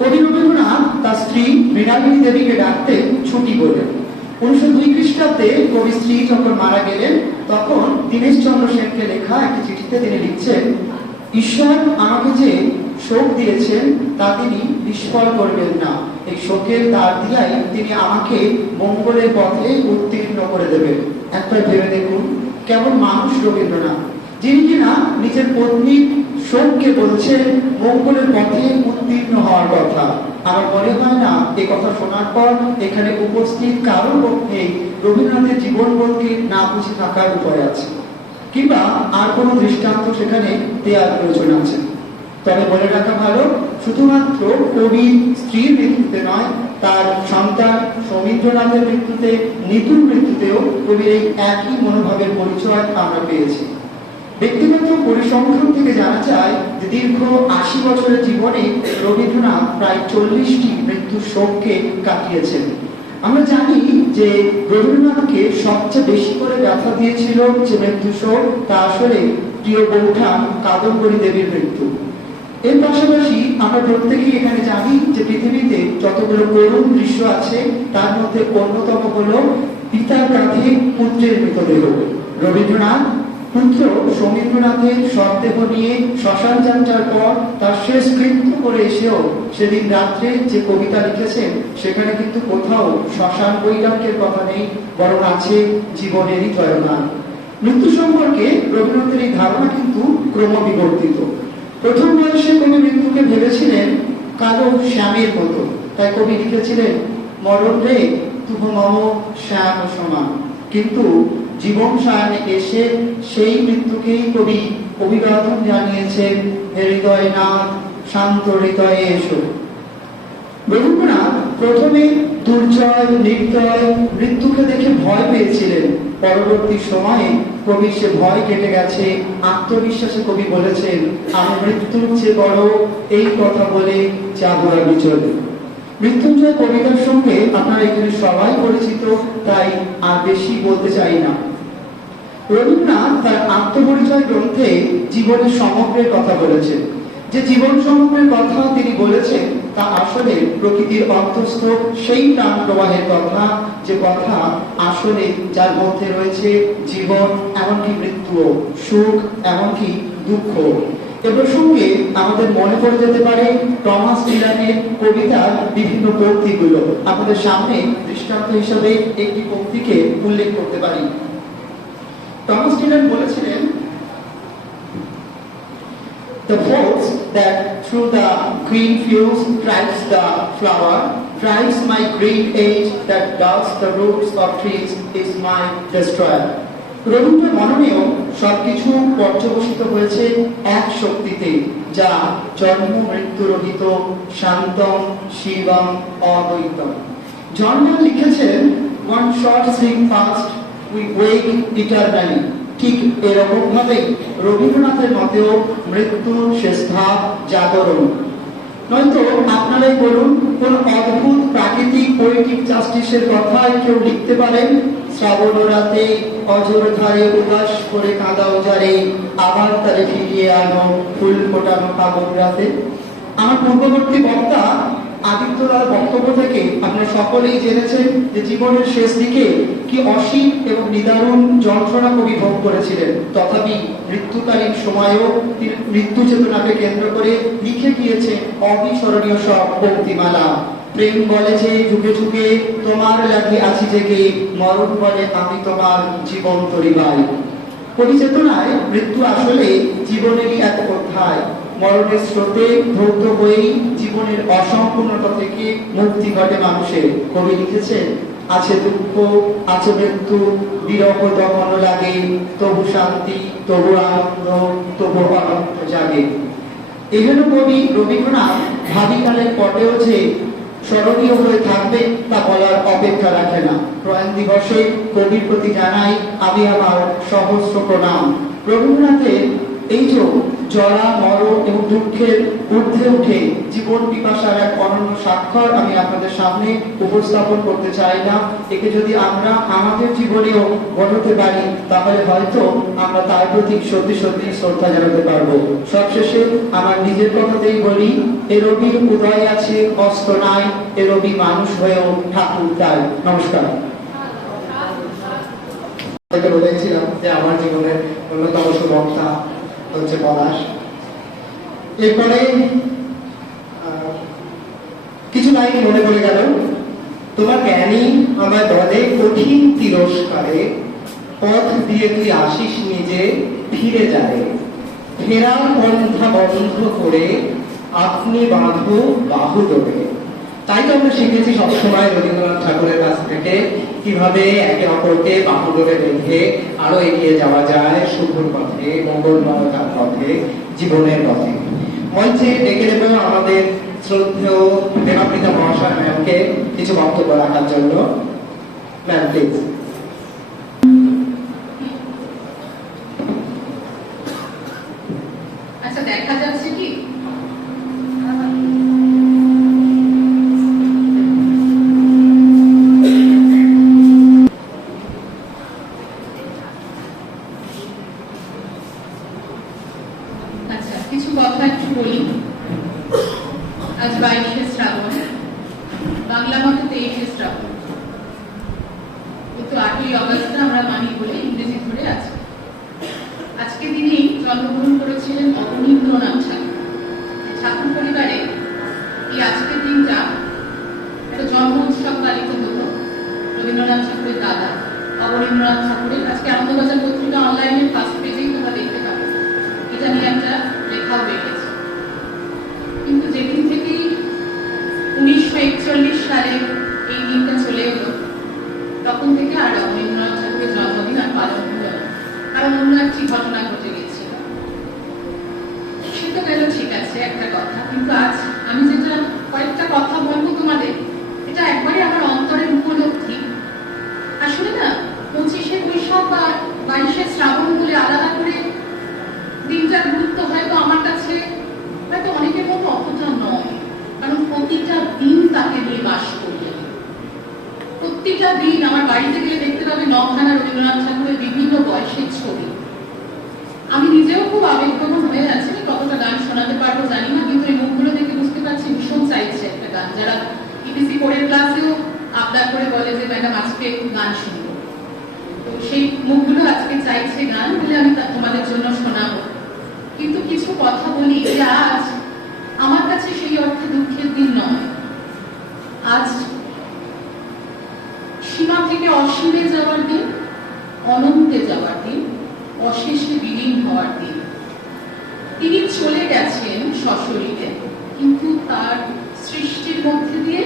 কবি রবীন্দ্রনাথ তার স্ত্রী মৃণালিনী দেবীকে ডাকতেন ছুটি বলে। 1902 খ্রিস্টাব্দে কবি স্ত্রী যখন মারা গেলেন, তখন দীনেশচন্দ্র সেনকে লেখা একটি চিঠিতে তিনি লিখছেন, ঈশ্বর আমাকে যে শোক দিয়েছেন তা তিনি নিষ্ফল করবেন না। এই শোকের দ্বার দিয়াই তিনি আমাকে মঙ্গলের পথে উত্তীর্ণ করে দেবেন। একবার ভেবে দেখুন, কেমন মানুষ রবীন্দ্রনাথ, যিনি কিনা নিজের পত্নীর শোককে বলছেন মঙ্গলের পথে উত্তীর্ণ হওয়ার কথা। আমার মনে হয় না এই কথা শোনার পর এখানে উপস্থিত কারোর পক্ষে রবীন্দ্রনাথের জীবনবোধকে না বুঝে থাকার উপায় আছে, কিংবা আর কোনো দৃষ্টান্ত সেখানে দেওয়ার প্রয়োজন আছে। তবে বলে রাখা ভালো, শুধুমাত্র কবির স্ত্রীর মৃত্যুতে নয়, তার সন্তান সৌমিত্রনাথের মৃত্যুতে, নিতুর মৃত্যুতেও কবির এই একই মনোভাবের পরিচয় আমরা পেয়েছি। ব্যক্তিগত পরিসংখ্যান থেকে জানা যায় যে দীর্ঘ 80 বছরের জীবনে রবীন্দ্রনাথ প্রায় 40টি মৃত্যুর শোককে কাটিয়েছেন। আমরা জানি যে রবীন্দ্রনাথকে সবচেয়ে বেশি করে ব্যথা দিয়েছিল যে মৃত্যু শোক, তা আসলে প্রিয় বৌঠা কাদম্বরী দেবীর মৃত্যু। এর পাশাপাশি আমরা প্রত্যেকেই এখানে জানি যে পৃথিবীতে যতগুলো করুণ দৃশ্য আছে, তার মধ্যে অন্যতম হলো পিতার কাঁধে পুত্রের মৃতদেহ। রবীন্দ্রনাথ পুত্র সৌমিত্রনাথের শবদেহ নিয়ে শ্মশান যাত্রার পর তার শেষ কৃত্য করে এসেও সেদিন রাত্রে যে কবিতা লিখেছেন, সেখানে কিন্তু কোথাও শ্মশান বৈরাগ্যের কথা নেই, বরং আছে জীবনেরই তয়গান। মৃত্যু সম্পর্কে রবীন্দ্রনাথের এই ধারণা কিন্তু ক্রমবিবর্তিত। প্রথম বয়সে কবি মৃত্যুকে ভেবেছিলেন কালো শ্যামের মতো, তাই কবি লিখেছিলেন মরণ রে তুহ মম শ্যাম সমান। কিন্তু জীবন সায়নে এসে সেই মৃত্যুকেই কবি অভিবাদন জানিয়েছেন, হৃদয় নাথ শান্ত হৃদয়ে এসো। রবীন্দ্রনাথ প্রথমে দুর্জয় নির্দয় মৃত্যুকে দেখে ভয় পেয়েছিলেন। পরবর্তী সময়ে কবির সে ভয় কেটে গেছে। আত্মবিশ্বাসে কবি বলেছেন, আমি মৃত্যুর চেয়ে বড়, এই কথা বলে যাবো আমি চলে। মৃত্যুঞ্জয় কবিতার সঙ্গে আপনারা এখানে সবাই পরিচিত, তাই আর বেশি বলতে চাই না। রবীন্দ্রনাথ তার আত্মপরিচয় গ্রন্থে জীবনের সমগ্রের কথা বলেছেন। যে জীবন সমগ্রের কথা তিনি বলেছেন, তা আসলে প্রকৃতির অন্তস্থ সেই প্রাণ প্রবাহের কথা, যে কথা আসলে যার মধ্যে রয়েছে জীবন, এমনকি মৃত্যু, সুখ, এমনকি দুঃখ। এ প্রসঙ্গে আমাদের মনে পড়ে যেতে পারে টমাস ডিলানের কবিতার বিভিন্ন পংক্তিগুলো। আপনাদের সামনে দৃষ্টান্ত হিসেবে একটি পংক্তিকে উল্লেখ করতে পারি। টমাস ডিলান বলেছিলেন, The force that through the green fields drives the flower, drives my green age that does the roots of trees is my destroyer. Rabindra মননেও সবকিছু পর্যবসিত হয়েছে এক শক্তিতে, যা জন্ম মৃত্যু রহিত, শান্তম শিবম অদ্বৈতম। জন লিখেছেন, one short sleep fast, we wake eternally। ঠিক এরকম ভাবে রবীন্দ্রনাথের মতেও মৃত্যুর শেষ ধাপ জাগরণ। নয়তো আপনারাই বলুন, কোন অদ্ভুত প্রাকৃতিক পোয়েটিক জাস্টিসের কথা কেউ লিখতে পারেন? শ্রাবণ রাতে অজর ধারে উদাস করে কাঁদাও যারে, আবার তারে ফিরিয়ে আনো ফুল ফোটানো ফাগুন রাতে। আমার পূর্ববর্তী বক্তা আদিত্যদার বক্তব্য থেকে আপনারা সকলেই জেনেছেন যে জীবনের শেষ দিকে কি অসীম এবং নিদারুণ যন্ত্রণা কবি ভোগ করেছিলেন। তথাপি মৃত্যুকালীন সময়েও তিনি মৃত্যু চেতনাকে কেন্দ্র করে লিখে গিয়েছেন অবিস্মরণীয় সব পঙ্ক্তিমালা। প্রেম বলে যে যুগে যুগে তোমার লাগি আছি জেগে, মরণ বলে আমি তোমার জীবন তরিবাই। কবি চেতনায় মৃত্যু আসলে জীবনেরই এক অধ্যায়। মরণের স্রোতে ধৌত হয়েই জীবনের অসম্পূর্ণতা থেকে মুক্তি ঘটে মানুষের। কবি লিখেছেন, আছে দুঃখ আছে মৃত্যু, বিরহ দমন লাগে, তবু শান্তি তবু আনন্দ তবু অনন্ত জাগে। এহেন কবি রবীন্দ্রনাথ ভাবিকালের পটেও যে স্মরণীয় হয়ে থাকবে তা বলার অপেক্ষা রাখে না। প্রয়াণ দিবসে কবির প্রতি জানাই আমি আমার সহস্র প্রণাম। রবীন্দ্রনাথের এই যে জরা মরণ এবং দুঃখের ঊর্ধ্বে উঠে জীবন পিপাসার এক অনন্য স্বাক্ষর আমি আপনাদের সামনে উপস্থাপন করতে চাই না। একে যদি আমরা আমাদের জীবনেও ঘটাতে পারি তাহলে হয়তো আমরা তার প্রতি সত্যি সত্যি শ্রদ্ধা জানাতে পারবো। সবশেষে আমার নিজের কথাতেই বলি, এ রবির উদয় আছে অস্ত নাই, এ রবি মানুষ হয়েও ঠাকুর তাই। নমস্কার। বলেছিলাম যে আমার জীবনের অন্যতম সুবক্তা হচ্ছে পলাশ। এরপরে কিছু লাইন মনে পড়ে গেল। তোমার জ্ঞানী আমায় বলে কঠিন তিরস্কারে, পথ দিয়ে তুই আসিস নিজে ফিরে যায়, ফেরার পন্থা বন্ধ করে আপনি বাঁধো বাহু ধরে। তাই তো আমরা শিখেছি সবসময় রবীন্দ্রনাথ ঠাকুরের কাছ থেকে কিভাবে একে অপরকে বাহু ধরে রেখে আরো এগিয়ে যাওয়া যায় শুভর পথে, মঙ্গলময়তার পথে, জীবনের পথে। মঞ্চে ডেকে নেব আমাদের শ্রদ্ধেয় দেবাবৃতা মহাশয় ম্যামকে কিছু বক্তব্য রাখার জন্য। Ma'am please. আচ্ছা, দেখা যাচ্ছে কি? আচ্ছা, কিছু কথা একটু বলি। আজ 22শে শ্রাবণ, বাংলা মতে 23শে শ্রাবণ, কিন্তু 8ই অগস্ট আমরা মানি বলে ইংরেজি ধরে আছে। আজকে দিনেই জন্মগ্রহণ করেছিলেন অবনীন্দ্রনাথ ঠাকুর। ঠাকুর পরিবারে এই আজকের দিনটা একটা জন্ম উৎসব পালিত হতো রবীন্দ্রনাথ ঠাকুরের দাদা অবনীন্দ্রনাথ ঠাকুরের। আজকে আনন্দবাজার পত্রিকা অনলাইনে ফার্স্ট পেজেই তোমরা দেখতে পাবে, এটা নিয়ে একটা লেখাও বেরিয়েছে। কিন্তু যেদিন থেকেই 1941 সালে এই দিনটা চলে এলো, তখন থেকে আর অবনীন্দ্রনাথ ঠাকুরের জন্মদিন আর পালন হলো না, কারণ অন্য একটি ঘটনা ঘটে গিয়েছিল। সেটা গেল, ঠিক আছে, একটা কথা। কিন্তু আজ আমি যেটা কয়েকটা কথা বলবো তোমাদের, এটা একবারে আমার অন্তরের উপলব্ধি। আসলে না, 25শে বৈশাখ বা 22শে শ্রাবণ বলে আলাদা করে দিনটার গুরুত্ব হয়তো আমার কাছে হয়তো অনেকের মতো অতটা নয়, কারণ প্রতিটা দিন তাকে নিয়ে বাস করবে। প্রতিটা দিন আমার বাড়িতে গেলে দেখতে পাবে 9খানা রবীন্দ্রনাথ ঠাকুরের বিভিন্ন বয়সের ছবি। আমি নিজেও খুব আবেগপ্রবণ হয়ে আছি, কতটা গান শোনাতে পারবো জানি না, কিন্তু এই মুখগুলো দেখে বুঝতে পারছি ভীষণ চাইছে একটা গান। যারা ইপিসি পড়ের ক্লাসেও আবদার করে বলে যে ম্যাডাম আজকে একটু গান শুনবো, তো সেই মুখগুলো আজকে চাইছে গান, বলে আমি তোমাদের জন্য শোনাবো। কিন্তু কিছু কথা বলি যে আজ আমার কাছে সেই অর্থে দুঃখের দিন নয়। আজ সীমা থেকে অসীমে যাওয়ার দিন, অনন্তে যাওয়ার দিন, অশেষে বিলীন হওয়ার দিন। তিনি চলে গেল সশরীরে, কিন্তু তার সৃষ্টির মধ্যে দিয়ে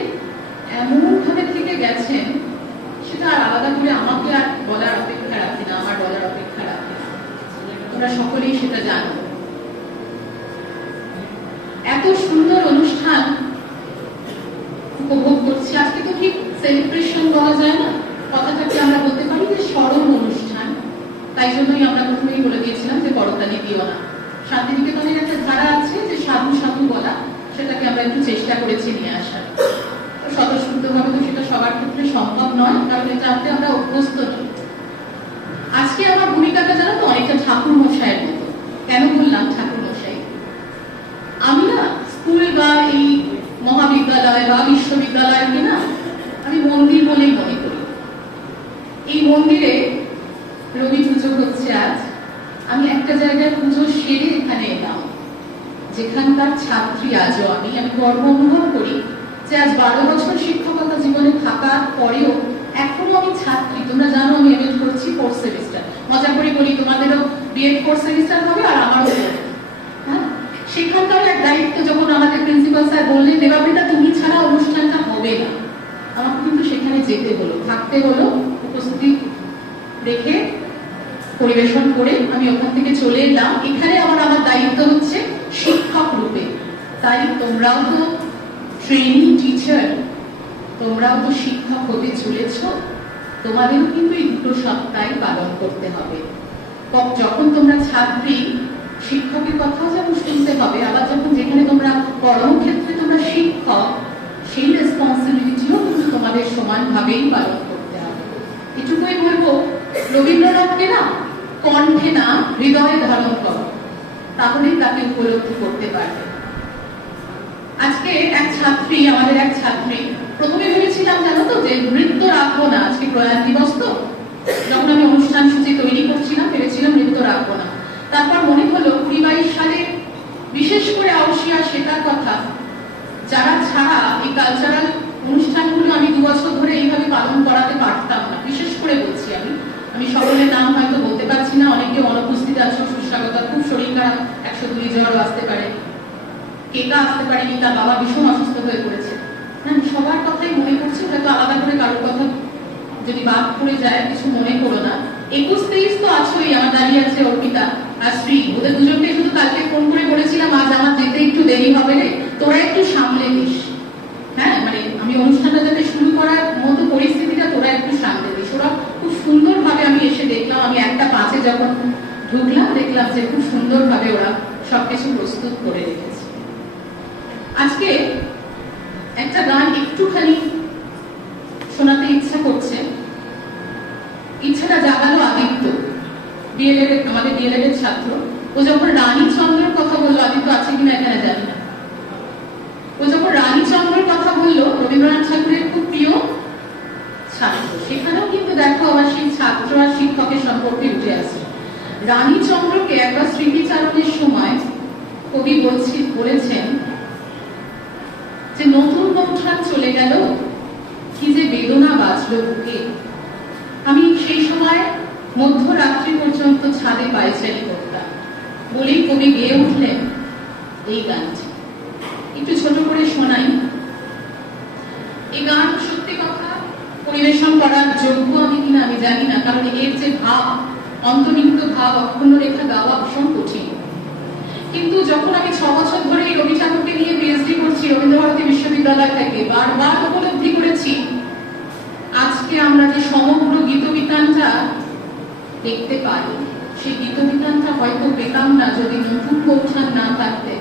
এমন ভাবে থেকে গেছেন, সেটা আর আলাদা করে আমাকে আর বলার অপেক্ষা রাখি না, আমার বলার অপেক্ষা রাখি না, তোমরা সকলেই সেটা জানো। এত সুন্দর অনুষ্ঠান উপভোগ করছি। আজকে তো ঠিক সেলিব্রেশন বলা যায় না, কথাটাকে আমরা বলতে পারি যে স্মরণ অনুষ্ঠান। তাই জন্যই আমরা প্রথমেই বলে দিয়েছিলাম যে করতালি দিও না। শান্তিনিকেতনের একটা ধারা আছে যে সাধু সাধু বলা, সেটাকে আমরা একটু চেষ্টা করেছি নিয়ে আসার। স্বতঃস্ফূর্তভাবে তো সেটা সবার ক্ষেত্রে সম্ভব নয়, কারণ এটাতে আমরা অভ্যস্ত নই। আজকে আমার ভূমিকাটা জানো তো অনেকটা ঠাকুর মশাইয়ের মতো। কেন বললাম ঠাকুর মশাই? আমি না স্কুল বা এই মহাবিদ্যালয় বা বিশ্ববিদ্যালয়কে না আমি মন্দির বলেই মনে করি। এই মন্দিরে রবি পুজো হচ্ছে আজ। আমি একটা জায়গায় পুজো সেরে এখানে এলাম, যেখানকার ছাত্রী আজও আমি গর্ব অনুভব করি যে আজ 12 বছর শিক্ষকতা জীবনে থাকার পরেও এখনো আমি ছাত্রী। তোমরা জানো আমি এমএড করছি 4th সেমিস্টার। মজা করে বলি তোমাদেরও বিএড 4th সেমিস্টার হবে আর আমারও। হ্যাঁ, সেখানকার এক দায়িত্ব যখন আমাদের প্রিন্সিপাল স্যার বললেন দেবাবৃতা তুমি ছাড়া অনুষ্ঠানটা হবে না, আমাকে কিন্তু সেখানে যেতে হলো, থাকতে হলো, উপস্থিতি রেখে পরিবেশন করে আমি ওখান থেকে চলে এলাম। এখানে আমার দায়িত্ব হচ্ছে শিক্ষক রূপে। তাই তোমরাও তো ট্রেনিং টিচার, তোমরাও তো শিক্ষক হতে চলেছ, তোমাদেরও কিন্তু এই দুটো সপ্তাহে পালন করতে হবে। যখন তোমরা ছাত্রী, শিক্ষকের কথাও যেমন শুনতে হবে, আবার যখন যেখানে তোমরা কর্মক্ষেত্রে তোমরা শিক্ষক, সেই রেসপন্সিবিলিটিও কিন্তু তোমাদের সমানভাবেই পালন করতে হবে। এটুকুই বলবো, রবীন্দ্রনাথকে না কণ্ঠে না হৃদয়ে ধারণ করো, তাহলেই তাকে উপলব্ধি করতে পারবে। আজকে আমাদের এক ছাত্রী, প্রথমে ভেবেছিলাম জানো তো যে নৃত্য রাখবো না, আজকে প্রয়াণ দিবস তো, যখন আমি অনুষ্ঠান সূচি তৈরি করছিলাম ভেবেছিলাম নৃত্য রাখবো না। তারপর মনে হলো 20-22 সালে বিশেষ করে আউশিয়া শেখার কথা, যারা ছাড়া এই কালচারাল অনুষ্ঠানগুলো আমি 2 বছর ধরে এইভাবে পালন করাতে পারতাম না। বিশেষ করে বলছি আমি সকলের নাম হয়তো বলতে পারছি না, অনেকে অনুপস্থিত আছো, সুস্বাগতা, খুব শরীর খারাপ, 102 জ্বরও আসতে পারে, কেকা আসতে পারেনি, তার বাবা ভীষণ অসুস্থ হয়ে পড়েছে। হ্যাঁ, সবার কথাই মনে করছে, হয়তো আলাদা করে কারোর কথা যদি বাদ পড়ে যায় কিছু মনে করো না। 21-23 তো আছোই, আমার দাঁড়িয়ে আছে অর্পিতা আর শ্রী, ওদের দুজনকে শুধু কালকে ফোন করে বলেছিলাম আজ আমার যেতে একটু দেরি হবে রে, তোরা একটু সামলে নিস। হ্যাঁ, মানে আমি অনুষ্ঠানটা যাতে শুরু করার মতো পরিস্থিতিটা তোরা একটু সামলে দিস। ওরা খুব সুন্দরভাবে, আমি এসে দেখলাম, আমি 1:05 যখন ঢুকলাম দেখলাম যে খুব সুন্দরভাবে ওরা সবকিছু প্রস্তুত করে রেখেছে। আজকে একটা গান একটুখানি শোনাতে ইচ্ছা করছে। ইচ্ছাটা জাগালো আদিত্য, আমাদের ডিএলএড এর ছাত্র। ও যখন রানী চন্দ্রের কথা বললো, আদিত্য আছে কিনা এখানে জানি না, ও যখন রানী চন্দ্রের কথা বললো, রবীন্দ্রনাথ ঠাকুরের খুব প্রিয় ছাত্র, সেখানেও কিন্তু দেখো আবার সেই ছাত্র আর শিক্ষকের সম্পর্কে উঠে আসে। রানী চন্দ্রকে একবার স্মৃতিচারণের সময় কবি বলেছেন যে নতুন বৌঠান চলে গেল, কি যে বেদনা বাজলো বুকে। আমি সেই সময় মধ্যরাত্রি পর্যন্ত ছাদে পায়চারি করতাম বলেই কবি গেয়ে উঠলেন এই গানটি। একটু ছোট করে শোনাই। এই গান সত্যি কথা পরিবেশন করার যোগ্য আমি কিনা আমি জানি না, কারণ এর যে ভাব, অন্তর্নিহিত ভাব, অক্ষুণ্ণ রেখা গাওয়া ভীষণ কঠিন। কিন্তু যখন আমি 6 বছর ধরে এই রবি ঠাকুরকে নিয়ে পিএইচডি করছি রবীন্দ্রভারতী বিশ্ববিদ্যালয় থেকে, বারবার উপলব্ধি করেছি আজকে আমরা যে সমগ্র গীতবিতানটা দেখতে পাই, সেই গীতবিতানটা হয়তো পেতাম না যদি নতুন বৌঠান না থাকতে,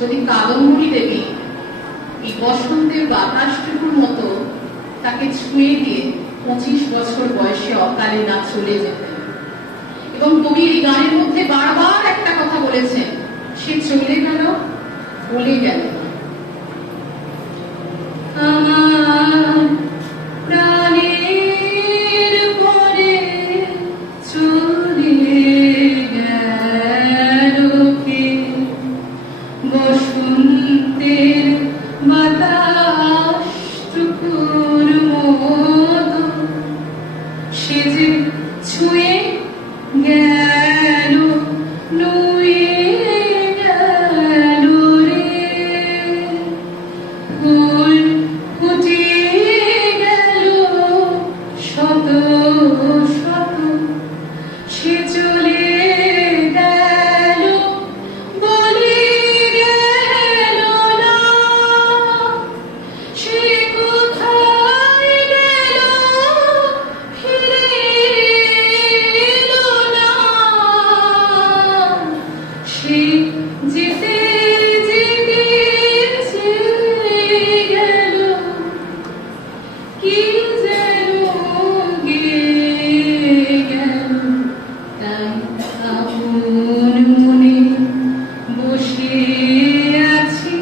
যদি কাদম্বরী দেবী এই বসন্তের বাতাসটুকুর মতো তাকে ছুঁয়ে দিয়ে 25 বছর বয়সে অকালে না চলে যেতেন। এবং কবি এই গানের মধ্যে বারবার একটা কথা বলেছেন, সে চলে গেল বলে গেল আমার প্রাণের পরে চলে গেল কে, বসন্তের বাতাসটুকুর মতো সে যে ছুঁয়ে গেল, নুয়ে গেল রে। ফুটিয়ে গেল শত শত, সে চলে গেল বলে গেল না, সে কোথায় গেল ফিরে এলো না, সে যেতে যেতে চলে গেল কি যেন গেয়ে গেল। তাই আপন মনে বসে আছি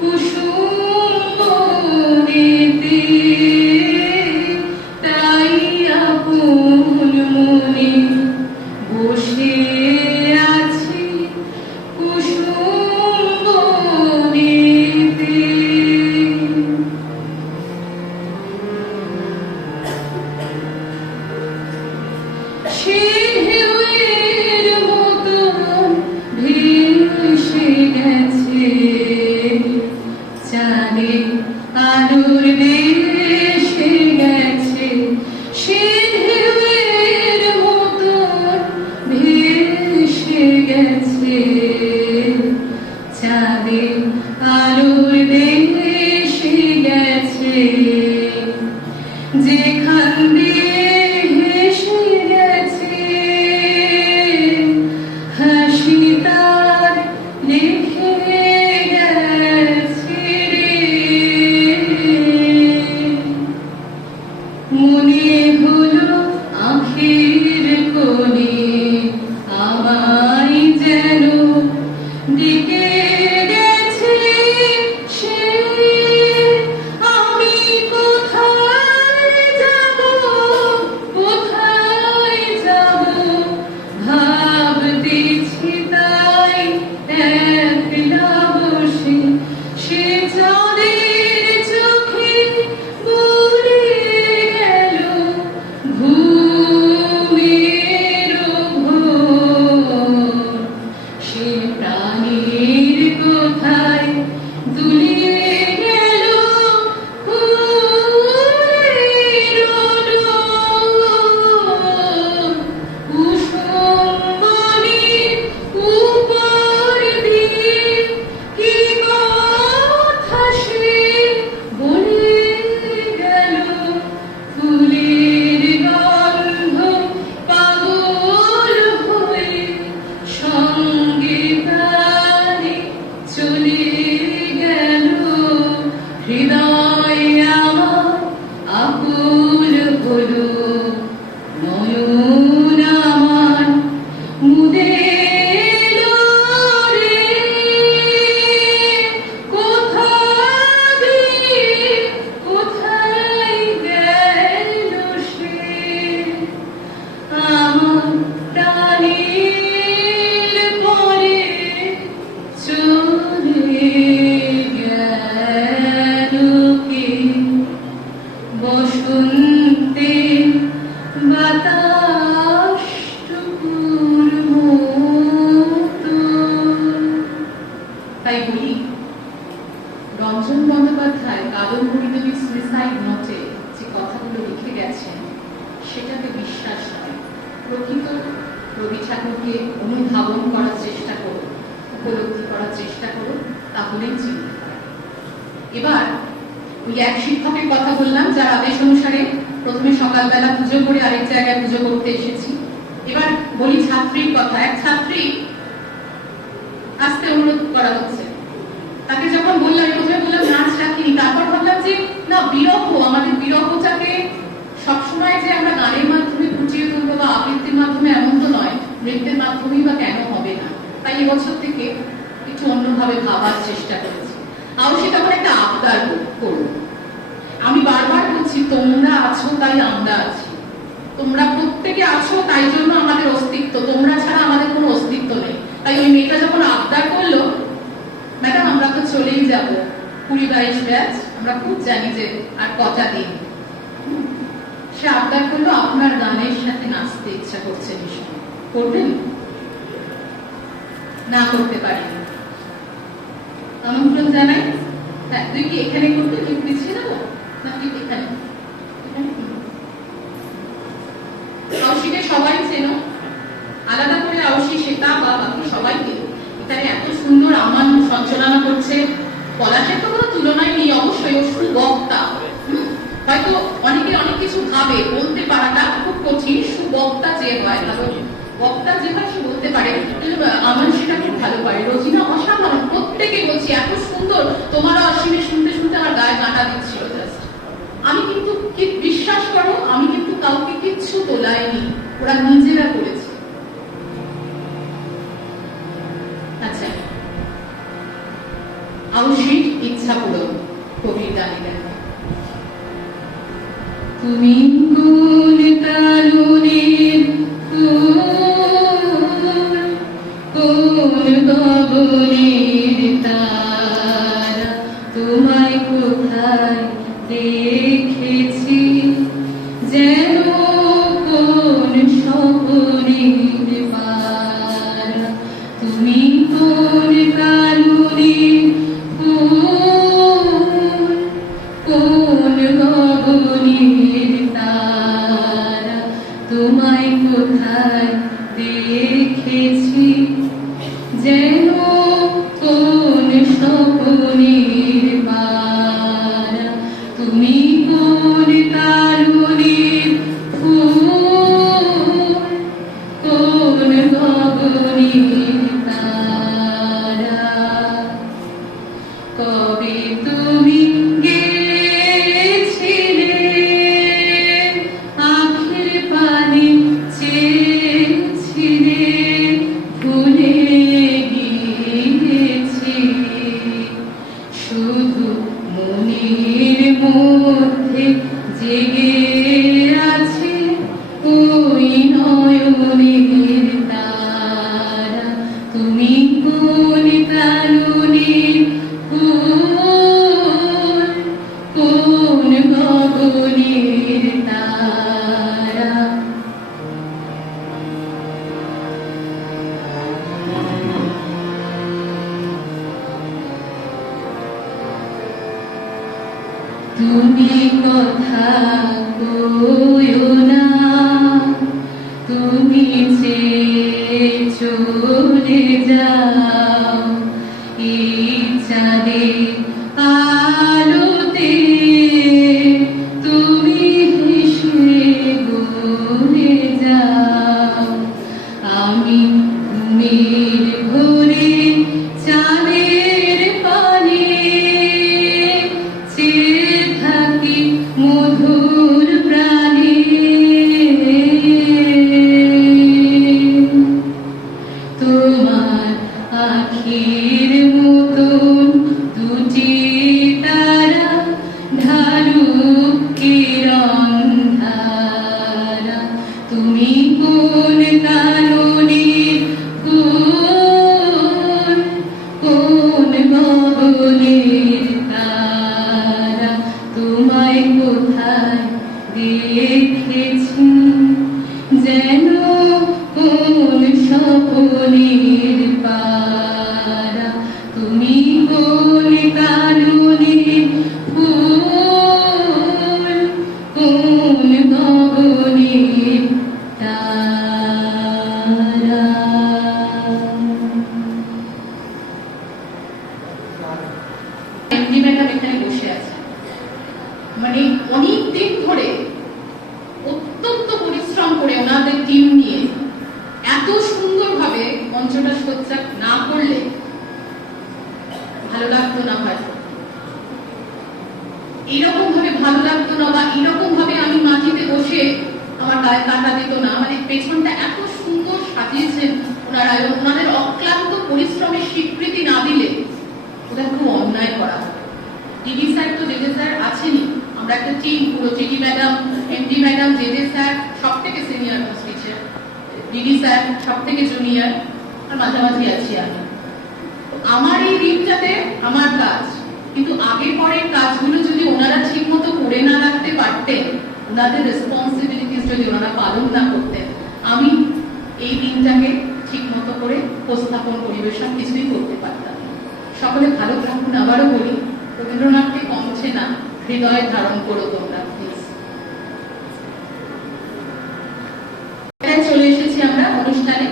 কুসুম বনেতে, তাই আপন মনে বসে আছি কুসুম বনেতে। সে ঢেউয়ের মতন ভেসে গেছে চাঁদে আলোর দেশে গেছে, সে ঢেউয়ের মতন ভেসে গেছে চাঁদে আলোর দেশে গেছে, যেখান দিয়ে হেসে গেছে হাসি তার লিখে গেছে রে। মনে হলো আঁখের কোণে আমায় যেন দিকে গেছে সে, আমি কোথায় যাব কোথায় যাব ভাবতেছি তাই একলা বসে, সে চাঁদের চোখে বলে গেল ঘুমের ঘোর, সে প্রাণীর কোথায় দুলিয়ে গেল ফুলের ডোর। কুসুম বনের উপর দিয়ে কি কথা সে বলে গেল, ফুলের গন্ধ পাগল হয়ে সঙ্গে তারে চলে গেল। হৃদয় আমার আকুল হলো, নয়ন আমার মুদে এলো রে। কোথায় গেল সে, আমার প্রাণের পরে চলে গেল কে। বসন্তে বাতাসটুকুর মতো। তাই বলি, রঞ্জন বন্দ্যোপাধ্যায় কাদম্বরী সুইসাইড নোটে যে কথাগুলো লিখে গেছেন সেটাতে বিশ্বাস নয়, প্রকৃত রবি ঠাকুরকে অনুধাবন করার চেষ্টা করো, উপলব্ধি করার চেষ্টা করো, তাহলেই চিনতে পারবে। এবার ওই এক শিক্ষকের কথা বললাম যার আদেশ অনুসারে প্রথমে সকালবেলা পুজো করে আরেক জায়গায় পুজো করতে এসেছি। এবার বলি ছাত্রীর কথা। এক ছাত্রী আসতে অনুরোধ করা হচ্ছে, তাকে যখন বললাম, প্রথমে বললাম নাচ রাখিনি, তারপর ভাবলাম যে না, বিরহ, আমাদের বিরহটাকে সবসময় যে আমরা গানের মাধ্যমে ফুটিয়ে তুলবো বা আবৃত্তির মাধ্যমে এমন তো নয়, নৃত্যের মাধ্যমেই বা কেন হবে না। তাই এবছর থেকে একটু অন্যভাবে ভাবার চেষ্টা করেছি। আর সে তখন একটা আবদার করবো। আমি বারবার বলছি, তোমরা আছো তাই আমরা আছি, তোমরা প্রত্যেকে আছো তাই জন্য আমাদের অস্তিত্ব, তোমরা ছাড়া আমাদের কোনো অস্তিত্ব নেই। তাই ওই মেয়েটা যখন আবদার করলো, ম্যাডাম আমরা তো চলেই যাব, 20-22 ব্যাচ, আমরা খুব জানি যে আর কটা দিন, সে আবদার করলো আপনার গানের সাথে নাচতে ইচ্ছা করছে ভীষণ, করবেন? না করতে পারি, আমন্ত্রণ জানাই। হ্যাঁ, তুই কি এখানে করতে, তুই পিছিয়ে নাকি এখানে? আউশিকে সবাই চেনো, আলাদা করে আউশি, শ্বেতা বা বাকি সবাইকে। এখানে এত সুন্দর আমান সঞ্চালনা করছে, পলাশের তো কোনো তুলনায় নেই অবশ্যই, ও সুবক্তা। হয়তো অনেকে অনেক কিছু ভাবে, বলতে পারাটা খুব কঠিন। সুবক্তা যে হয়, ভালো বক্তা যে হয় সে বলতে পারে, আমার সেটা খুব ভালো পারে। রোজিনা অসাধারণ, প্রত্যেকে বলছি এত সুন্দর, তোমারও অসীমে শুনতে শুনতে আমার গায়ে কাঁটা দিচ্ছিল জাস্ট। আমি কিন্তু কি বিশ্বাস করো, আমি কিন্তু কাউকে কিচ্ছু তোলাইনি, ওরা নিজেরা করেছে। আচ্ছা, আউশির ইচ্ছা পূরণ, কবির গানে গানে। তুমি কোন কারণের কোন গগনের তারা, তোমায় কোথায় দেখেছি যেন কোন স্বপ্নের পারা। তুমি কোন কারণের কোন গগনের তারা, তোমায় কোথায় দেখেছি যেন কোন স্বপ্নের পারা। তুমি কোন কারণের কোন গগনের তারা। কবে তুমি গেছিলে আখের পানে চেয়েছিলে, ভুলে গিয়েছি শুধু মনের মধ্যে জেগে আছে ওই নয়নের তারা। তুমি কোন কারণের কোন গগনের তারা। তুমি কথা কইও না, তুমি যে চলে যাও এই চাঁদের আলোতে, তুমি হেসে বলে যাও। আমি ঘুমের ঘোরে চাঁদের পানে চেয়ে থাকি মধুর প্রাণে। তোমার আখির মতন দুটি তারা ঢালুক কিরণ ধারা। তুমি কোন কারণের কোন গগনের তারা, তোমায় কোথায় দেখেছি যেন কোন স্বপ্নের পারা। তুমি কোন কারণের কোন গগনের তারা। এমডি ম্যাডাম এখানে বসে আছে, মানে অনেক দিন ধরে অত্যন্ত পরিশ্রম করে ওনাদের টিম নিয়ে এত সুন্দরভাবে মঞ্চটা সজ্জা না করলে ভালো লাগতো না। হয়তো এইরকম ভাবে ভালো লাগতো না, বা এরকম ভাবে আমি মাটিতে বসে আমার গায়ে কাটা দিত না। মানে পেছনটা এত সুন্দর সাজিয়েছেন ওনারা, এবং ওনাদের অক্লান্ত পরিশ্রমের স্বীকৃতি না দিলে ওটা খুব অন্যায় করা হবে। ডিডি স্যার তো জেজে স্যার আছেনই, আমরা একটা টিম পুরো, GD madam, MD madam, JJ sir সব থেকে senior most teacher, DD sir সব থেকে জুনিয়র, আর মাঝামাঝি আছি আমি। আমার এই দিনটাতে আমার কাজ, কিন্তু আগে পরের কাজগুলো যদি ওনারা ঠিক মতো করে না রাখতে পারতেন, ওনাদের রেসপন্সিবিলিটিস যদি ওনারা পালন না করতেন, আমি এই দিনটাকে ঠিক মতো করে উপস্থাপন পরিবেশন কিছুই করতে পারতাম না। সকলে ভালো থাকুন। আবারও বলি, রবীন্দ্রনাথকে কমছে না, হৃদয়ে ধারণ করো তোমরা প্লিজ। চলে এসেছি আমরা অনুষ্ঠানে।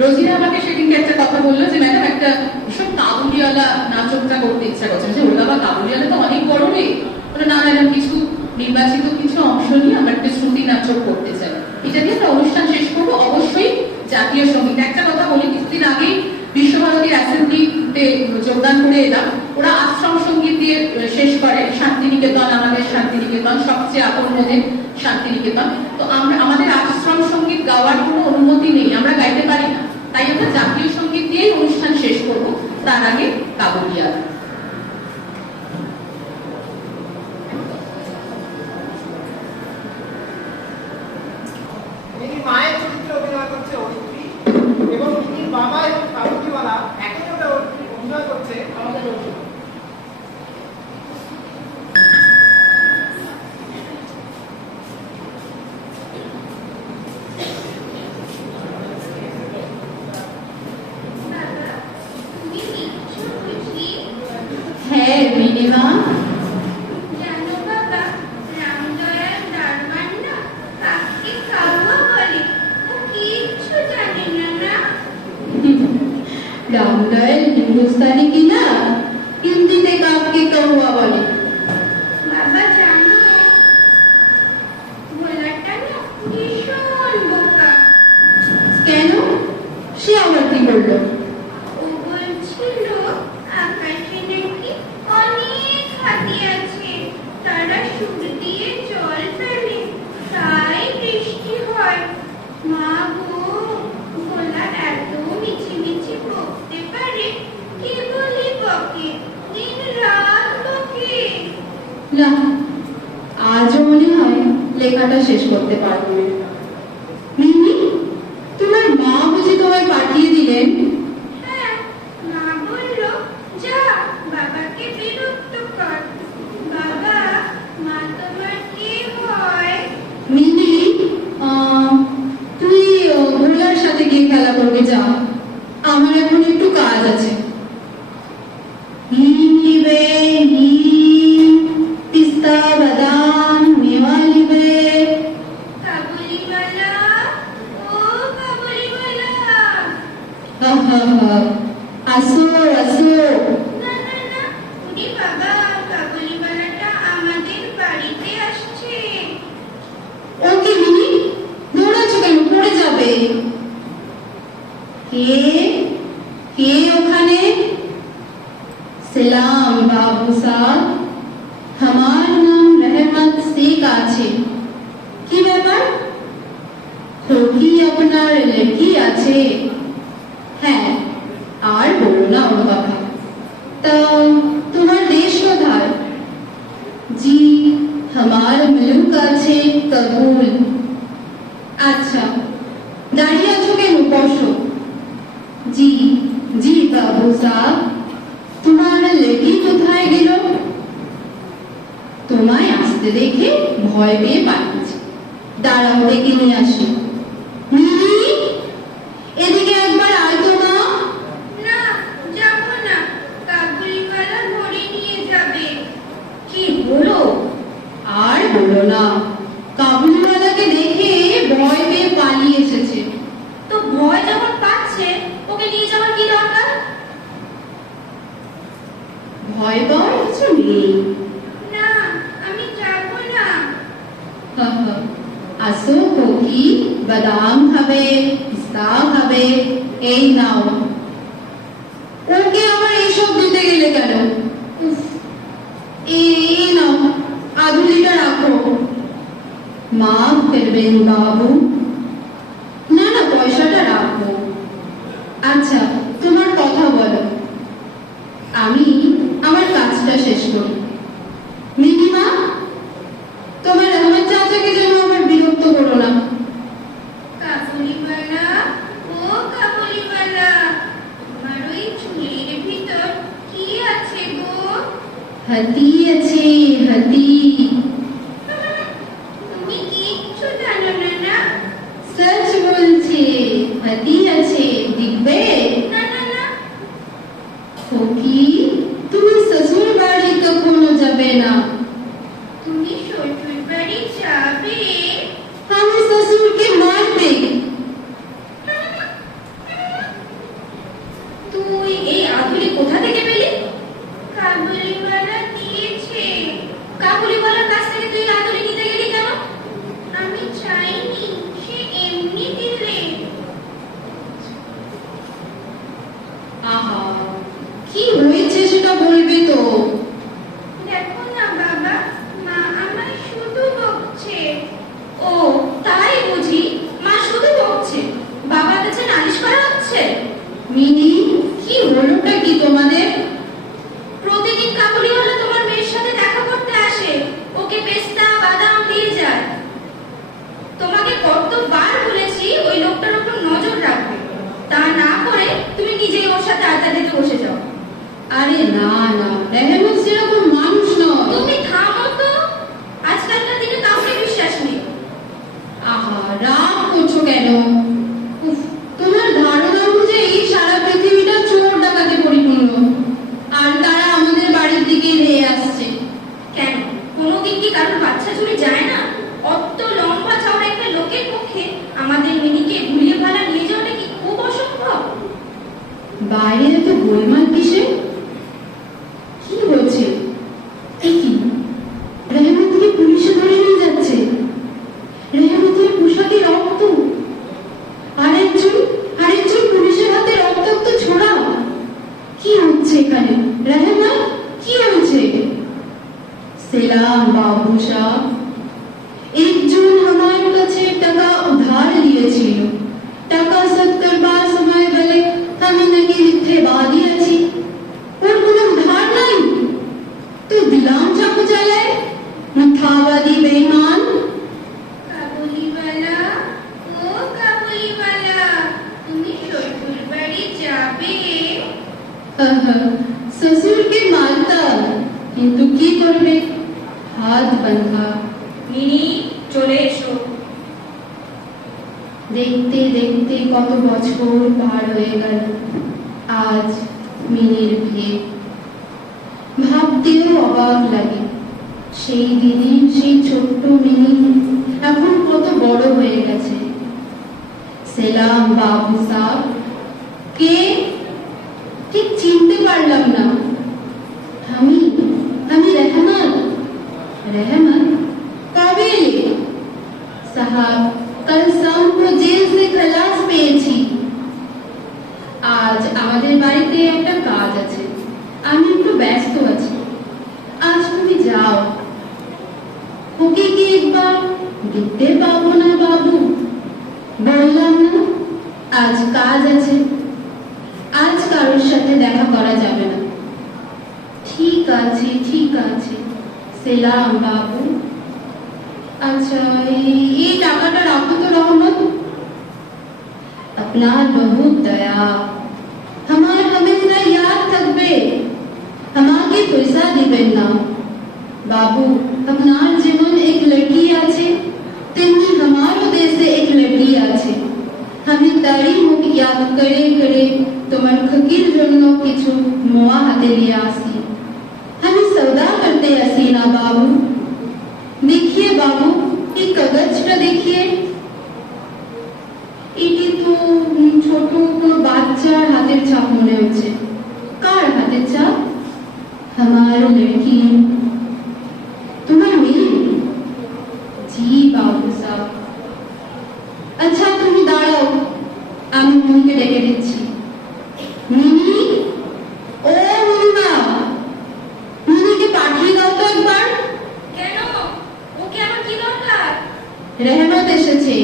রোজিনা আমাকে সেদিনকে একটা কথা বললো যে ম্যাডাম একটা ভীষণ কাবুলিওয়ালা নাটকটা করতে ইচ্ছা করছে। যে ওর বাবা কাবুলিওয়ালা তো অনেক বড় রে। না ম্যাডাম, কিছু নির্বাচিত কিছু অংশ নিয়ে আমরা একটা শ্রুতি নাটক করতে চাই, এটা দিয়ে একটা অনুষ্ঠান শেষ করবো। অবশ্যই জাতীয় সঙ্গীত। একটা কথা বলি, কিছুদিন আগেই বিশ্বভারতীর অ্যাসেম্বলিতে যোগদান করে এলাম। ওরা আশ্রম সঙ্গীত দিয়ে শেষ করে। শান্তিনিকেতন, আমাদের শান্তিনিকেতন সবচেয়ে আপনদের শান্তিনিকেতন। তো আমরা আমাদের আশ্রম সঙ্গীত গাওয়ার কোনো অনুমতি নেই, আমরা গাইতে পারি না। তাই আমরা জাতীয় সঙ্গীত দিয়েই অনুষ্ঠান শেষ করব। তার আগে কাবুলিয়া। ইনি মায়ের চরিত্রে অভিনয় করছে অরিত্রী, এবং ইনি বাবা এবং কাবুলিওয়ালা একই ভাবে অভিনয় করছে আমাদের রোজিনা। হ্যাঁ মিনিমা, জানো বাবা, রামদয়াল দারোয়ান না কাককে কাউয়া বলে। ও কিচ্ছু জানে না না। রামদয়াল হিন্দুস্তানি কিনা, হিন্দিতে কাউকে কৌয়া বলে। বাবা জানো, ভোলাটা না ভীষণ বোকা। কেন? সে আবার কি করলো? ও বলছিল আকাশে নাকি অনেক হাতি আছে, তারা সুর দিয়ে জল ফেলে, তাই বৃষ্টি হয়। মা গো, ভোলা এত মিছিমিছি বকতে পারে, কি বলি বকে, দিন রাত বকে। না, আজও মনে হয় লেখাটা শেষ করতে পারবো না। মিমি, তোমার মা বুঝি তোমায় পাঠিয়ে দিলেন? হ্যাঁ, মা বললো যা বাবাকে বিরক্ত কর। বাবা, মা তোমার কি হয়? মিমি, তুই ভোলার সাথে গিয়ে খেলা করবে, যা। আমার এখন একটু কাজ আছে। হিম নিবে, হিম, পিস্তা বাদাম মেওয়া নিবে। কাবুলিওয়ালা, ও কাবুলিওয়ালা। হা হা হা, আসো আসো। না না না, উনি বাবা, কাবুলিওয়ালাটা আমাদের বাড়িতে আসছে। ওকে মিনি, দৌড়াচ্ছ কেন? পড়ে যাবে। কে কে ওখানে? সালাম বাবু সাহেব, আমার নাম রহমত শেখ আছে। কি ব্যাপার? খুকি আপনার লড়কি আছে? হ্যাঁ, আর বলো না ওর কথা। তা তোমার দেশ কোথায়? জি, আমার মুলুক আছে কাবুল। আচ্ছা, দাঁড়িয়ে আছো কেন? বসো। জি জি বাবু সাহেব, তোমার লেডি কোথায় গেল? তোমায় আসতে দেখে ভয় পেয়ে পাঠিয়েছে। দাঁড়াও, ডেকে নিয়ে আসি। মিনি, এদিকে একবার আয় তো মা। না, যাবো না, কাবুলিওয়ালা ধরে নিয়ে যাবে। কি হলো? আর বলো না, কাবুলিওয়ালাকে দেখে ভয় পেয়ে পালিয়ে এসেছে। তো ভয় যখন পাচ্ছে, ওকে নিয়ে যাওয়ার কি দরকার? ভয় পাওয়ার কিছু নেই। না, আমি যাবো না। হা হা, আসো কোকি, বাদাম খাবে, পিস্তা খাবে, এই নাও। ওকে আবার এইসব দিতে গেলে কেন? উফ, এই নাও, আধুলিটা রাখো। মাফ করবেন বাবু। না না, পয়সাটা রাখো। আচ্ছা, তোমার কথা বলো, আমি আমার কাজটা শেষ করি। মিনিমা, তোমার রহমত চাচাকে যেন আবার বিরক্ত করো না। কাবুলিওয়ালা, ও কাবুলিওয়ালা, তোমার ওই চুলের ভিতর কি আছে গো? হাতি আছে, হাতি। তুমি কিচ্ছু জানো না না? সচ বলছে, হাতি আছে, দেখবে? না না না, খোকি, তুমি শ্বশুর বাড়ি কখনো যাবে না। তুমি শ্বশুর বাড়ি যাবে? আমি শ্বশুরকে মারবে। তুই এই আধুলি কোথা থেকে পেলি? কাবুলিওয়ালা দিয়েছে। কাবুলিওয়ালার কাছ থেকে তুই আধুলি নিতে গেলি কেন? আমি চাইনি, সে এমনি দিলে। আহা, কি হয়েছে সেটা বলবে তো। দেখো না বাবা, মা আমায় শুধু বকছে। ও তাই বুঝি, মা শুধু বকছে, বাবার কাছে নালিশ করা হচ্ছে? মিনি, কি হলোটা কি তোমাদের? প্রতিদিন কাবুলিওয়ালা তোমার মেয়ের সাথে দেখা করতে আসে, ওকে পেস্তা বাদাম দিয়ে যায়। তোমাকে কতবার বলেছি ওই লোকটার উপর নজর রাখবে, তা না করে তুমি নিজেই ওর সাথে আড্ডা দিতে বসে যাও। আরে না না, রেহমান সেরকম মানুষ নয়। তুমি থামো তো, আজকালকার দিনে কাউকে বিশ্বাস নেই। আহা, রাগ করছো কেন? উফ, তোমার ধারণা অনুযায়ী সারা পৃথিবীটা চোর ডাকাতে পরিপূর্ণ, আর তারা আমাদের বাড়ির দিকে ধেয়ে আসছে। কেন, কোনোদিন কি কারোর বাচ্চা চুরি যায় না? অত লম্বা চওড়া একটা লোকের পক্ষে আমাদের মিনিকে ভুলিয়ে ভালা নিয়ে যাওয়াটা কি খুব অসম্ভব? বাইরে এত গোলমাল কিসে? কি বলছে? এ কি, রেহমতকে পুলিশে ধরে নিয়ে যাচ্ছে। রেহমতের পোশাকে রক্ত, আরেকজন পুলিশের হাতে রক্তাক্ত ছোড়া। কি হচ্ছে এখানে? রেহমত, কি হয়েছে? সেলাম বাবু সাহেব, একজন আমার কাছে টাকা উধার দিয়েছিল। টাকা শোধ করবার সময় বলে আমি নাকি মিথ্যেবাদী আছি, ওর কোনো উধার নাই, তো দিলাম চাকু চালায়। মিথ্যাবাদী বেঈমান। কাবুলিওয়ালা, ও কাবুলিওয়ালা, তুমি শ্বশুর বাড়ি যাবে? শ্বশুরকে মারতাম, কিন্তু কি করবে, হাত বাঁধা। মিনি, চলে এসো। দেখতে দেখতে কত বছর পার হয়ে গেল। আজ মিনির বিয়ে। ভাবতেও অবাক লাগে, সেই দিনে সেই ছোট্ট মিনি এখন কত বড় হয়ে গেছে। সেলাম বাবু সাহেব। কে? ঠিক চিনতে পারলাম না। আমি রেহমান। রেহমান, কবে এলে? সাহাব, কাল শাম को জেল से खलास পেয়েছি। আজ আমাদের বাড়িতে একটা কাজ আছে, আমি একটু ব্যস্ত আছি। আজ তুমি যাও। ওকে কি একবার দেখতে পাবো না বাবু? বললাম না, আজ কাজ আছে, আজ কারোর সাথে দেখা করা যাবে না। ঠিক আছে, ঠিক আছে, সেলাম বাবু। আচ্ছা, এই টাকাটা রাখো তো রহমত। আপনার বহুত দয়া, আমার হামেশা ইয়াদ থাকবে। আমাকে পয়সা দিবেন না বাবু। আপনার যেমন এক লড়কি আছে, তেমনি আমারও দেশে এক লড়কি আছে। আমি তারই মুখ ইয়াদ করে করে তোমার খকির জন্য কিছু মোয়া হাতে নিয়ে আসি। আমি সৌদা করতে আসি না বাবু। देखिए बाबू, এই কাগজটা দেখিয়ে। এটি তো ছোট কোনো বাচ্চার হাতের ছাপ মনে হচ্ছে। কার হাতের ছাপ? আমার লড়কি, তোমার মেয়ে? জি বাবু সাহেব। আচ্ছা তুমি দাঁড়াও, আমি মিনিকে ডেকে দিচ্ছি। মিনি, ও মিনিমা, মিনিকে পাঠিয়ে দাও তো একবার। কেন, ওকে আমার কি দরকার? রেহমত এসেছে,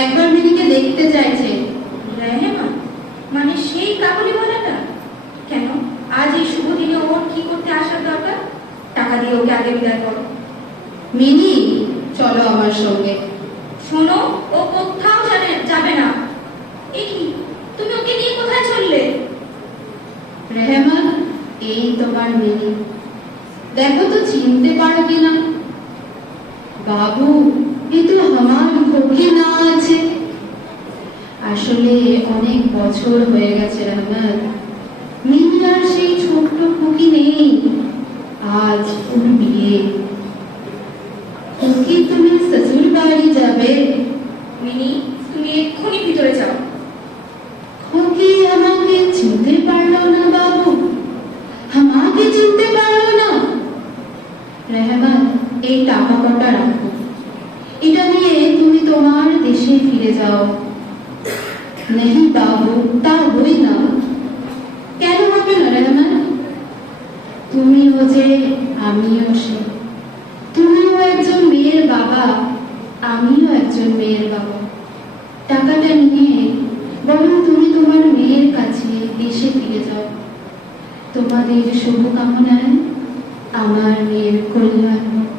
একবার মিনিকে দেখতে চাইছে। রেহমান মানে সেই কাবুলিওয়ালাটা? কেন, আজ এই শুভ দিনে ওর কি করতে আসার দরকার? টাকা দিয়ে ওকে আগে বিদায় করো। মিনি, চলো আমার সঙ্গে। শোনো, ও কোথাও যাবে না। এ কি, তুমি ওকে নিয়ে কোথায় চললে? রেহমান, এই তোমার মিনি, দেখো তো চিনতে পারো কিনা। বাবু, এ তো আমার খোকি না আছে। আসলে অনেক বছর হয়ে গেছে রহমান, মিনি আর সেই ছোট্ট খুকি নেই। आज বিয়ে কি তুমি শ্বশুর বাড়ি যাবে? মিনি, তুমি এক্ষুনি ভিতরে যাও। কি আমাকে চিনতে পারলো না বাবু? আমাকে চিনতে পারলো না? রেহমান, এই টাকা কটা রাখো, এটা নিয়ে তুমি তোমার দেশে ফিরে যাও। নেই বাবু, তা হই না। কেন হবে না রেহমান? তুমিও যে, আমিও সে। তুমিও একজন মেয়ের বাবা, আমিও একজন মেয়ের বাবা। টাকাটা নিয়ে বরং তুমি তোমার মেয়ের কাছে দেশে ফিরে যাও। তোমাদের শুভকামনায়, আমার মেয়ের কল্যাণ হোক।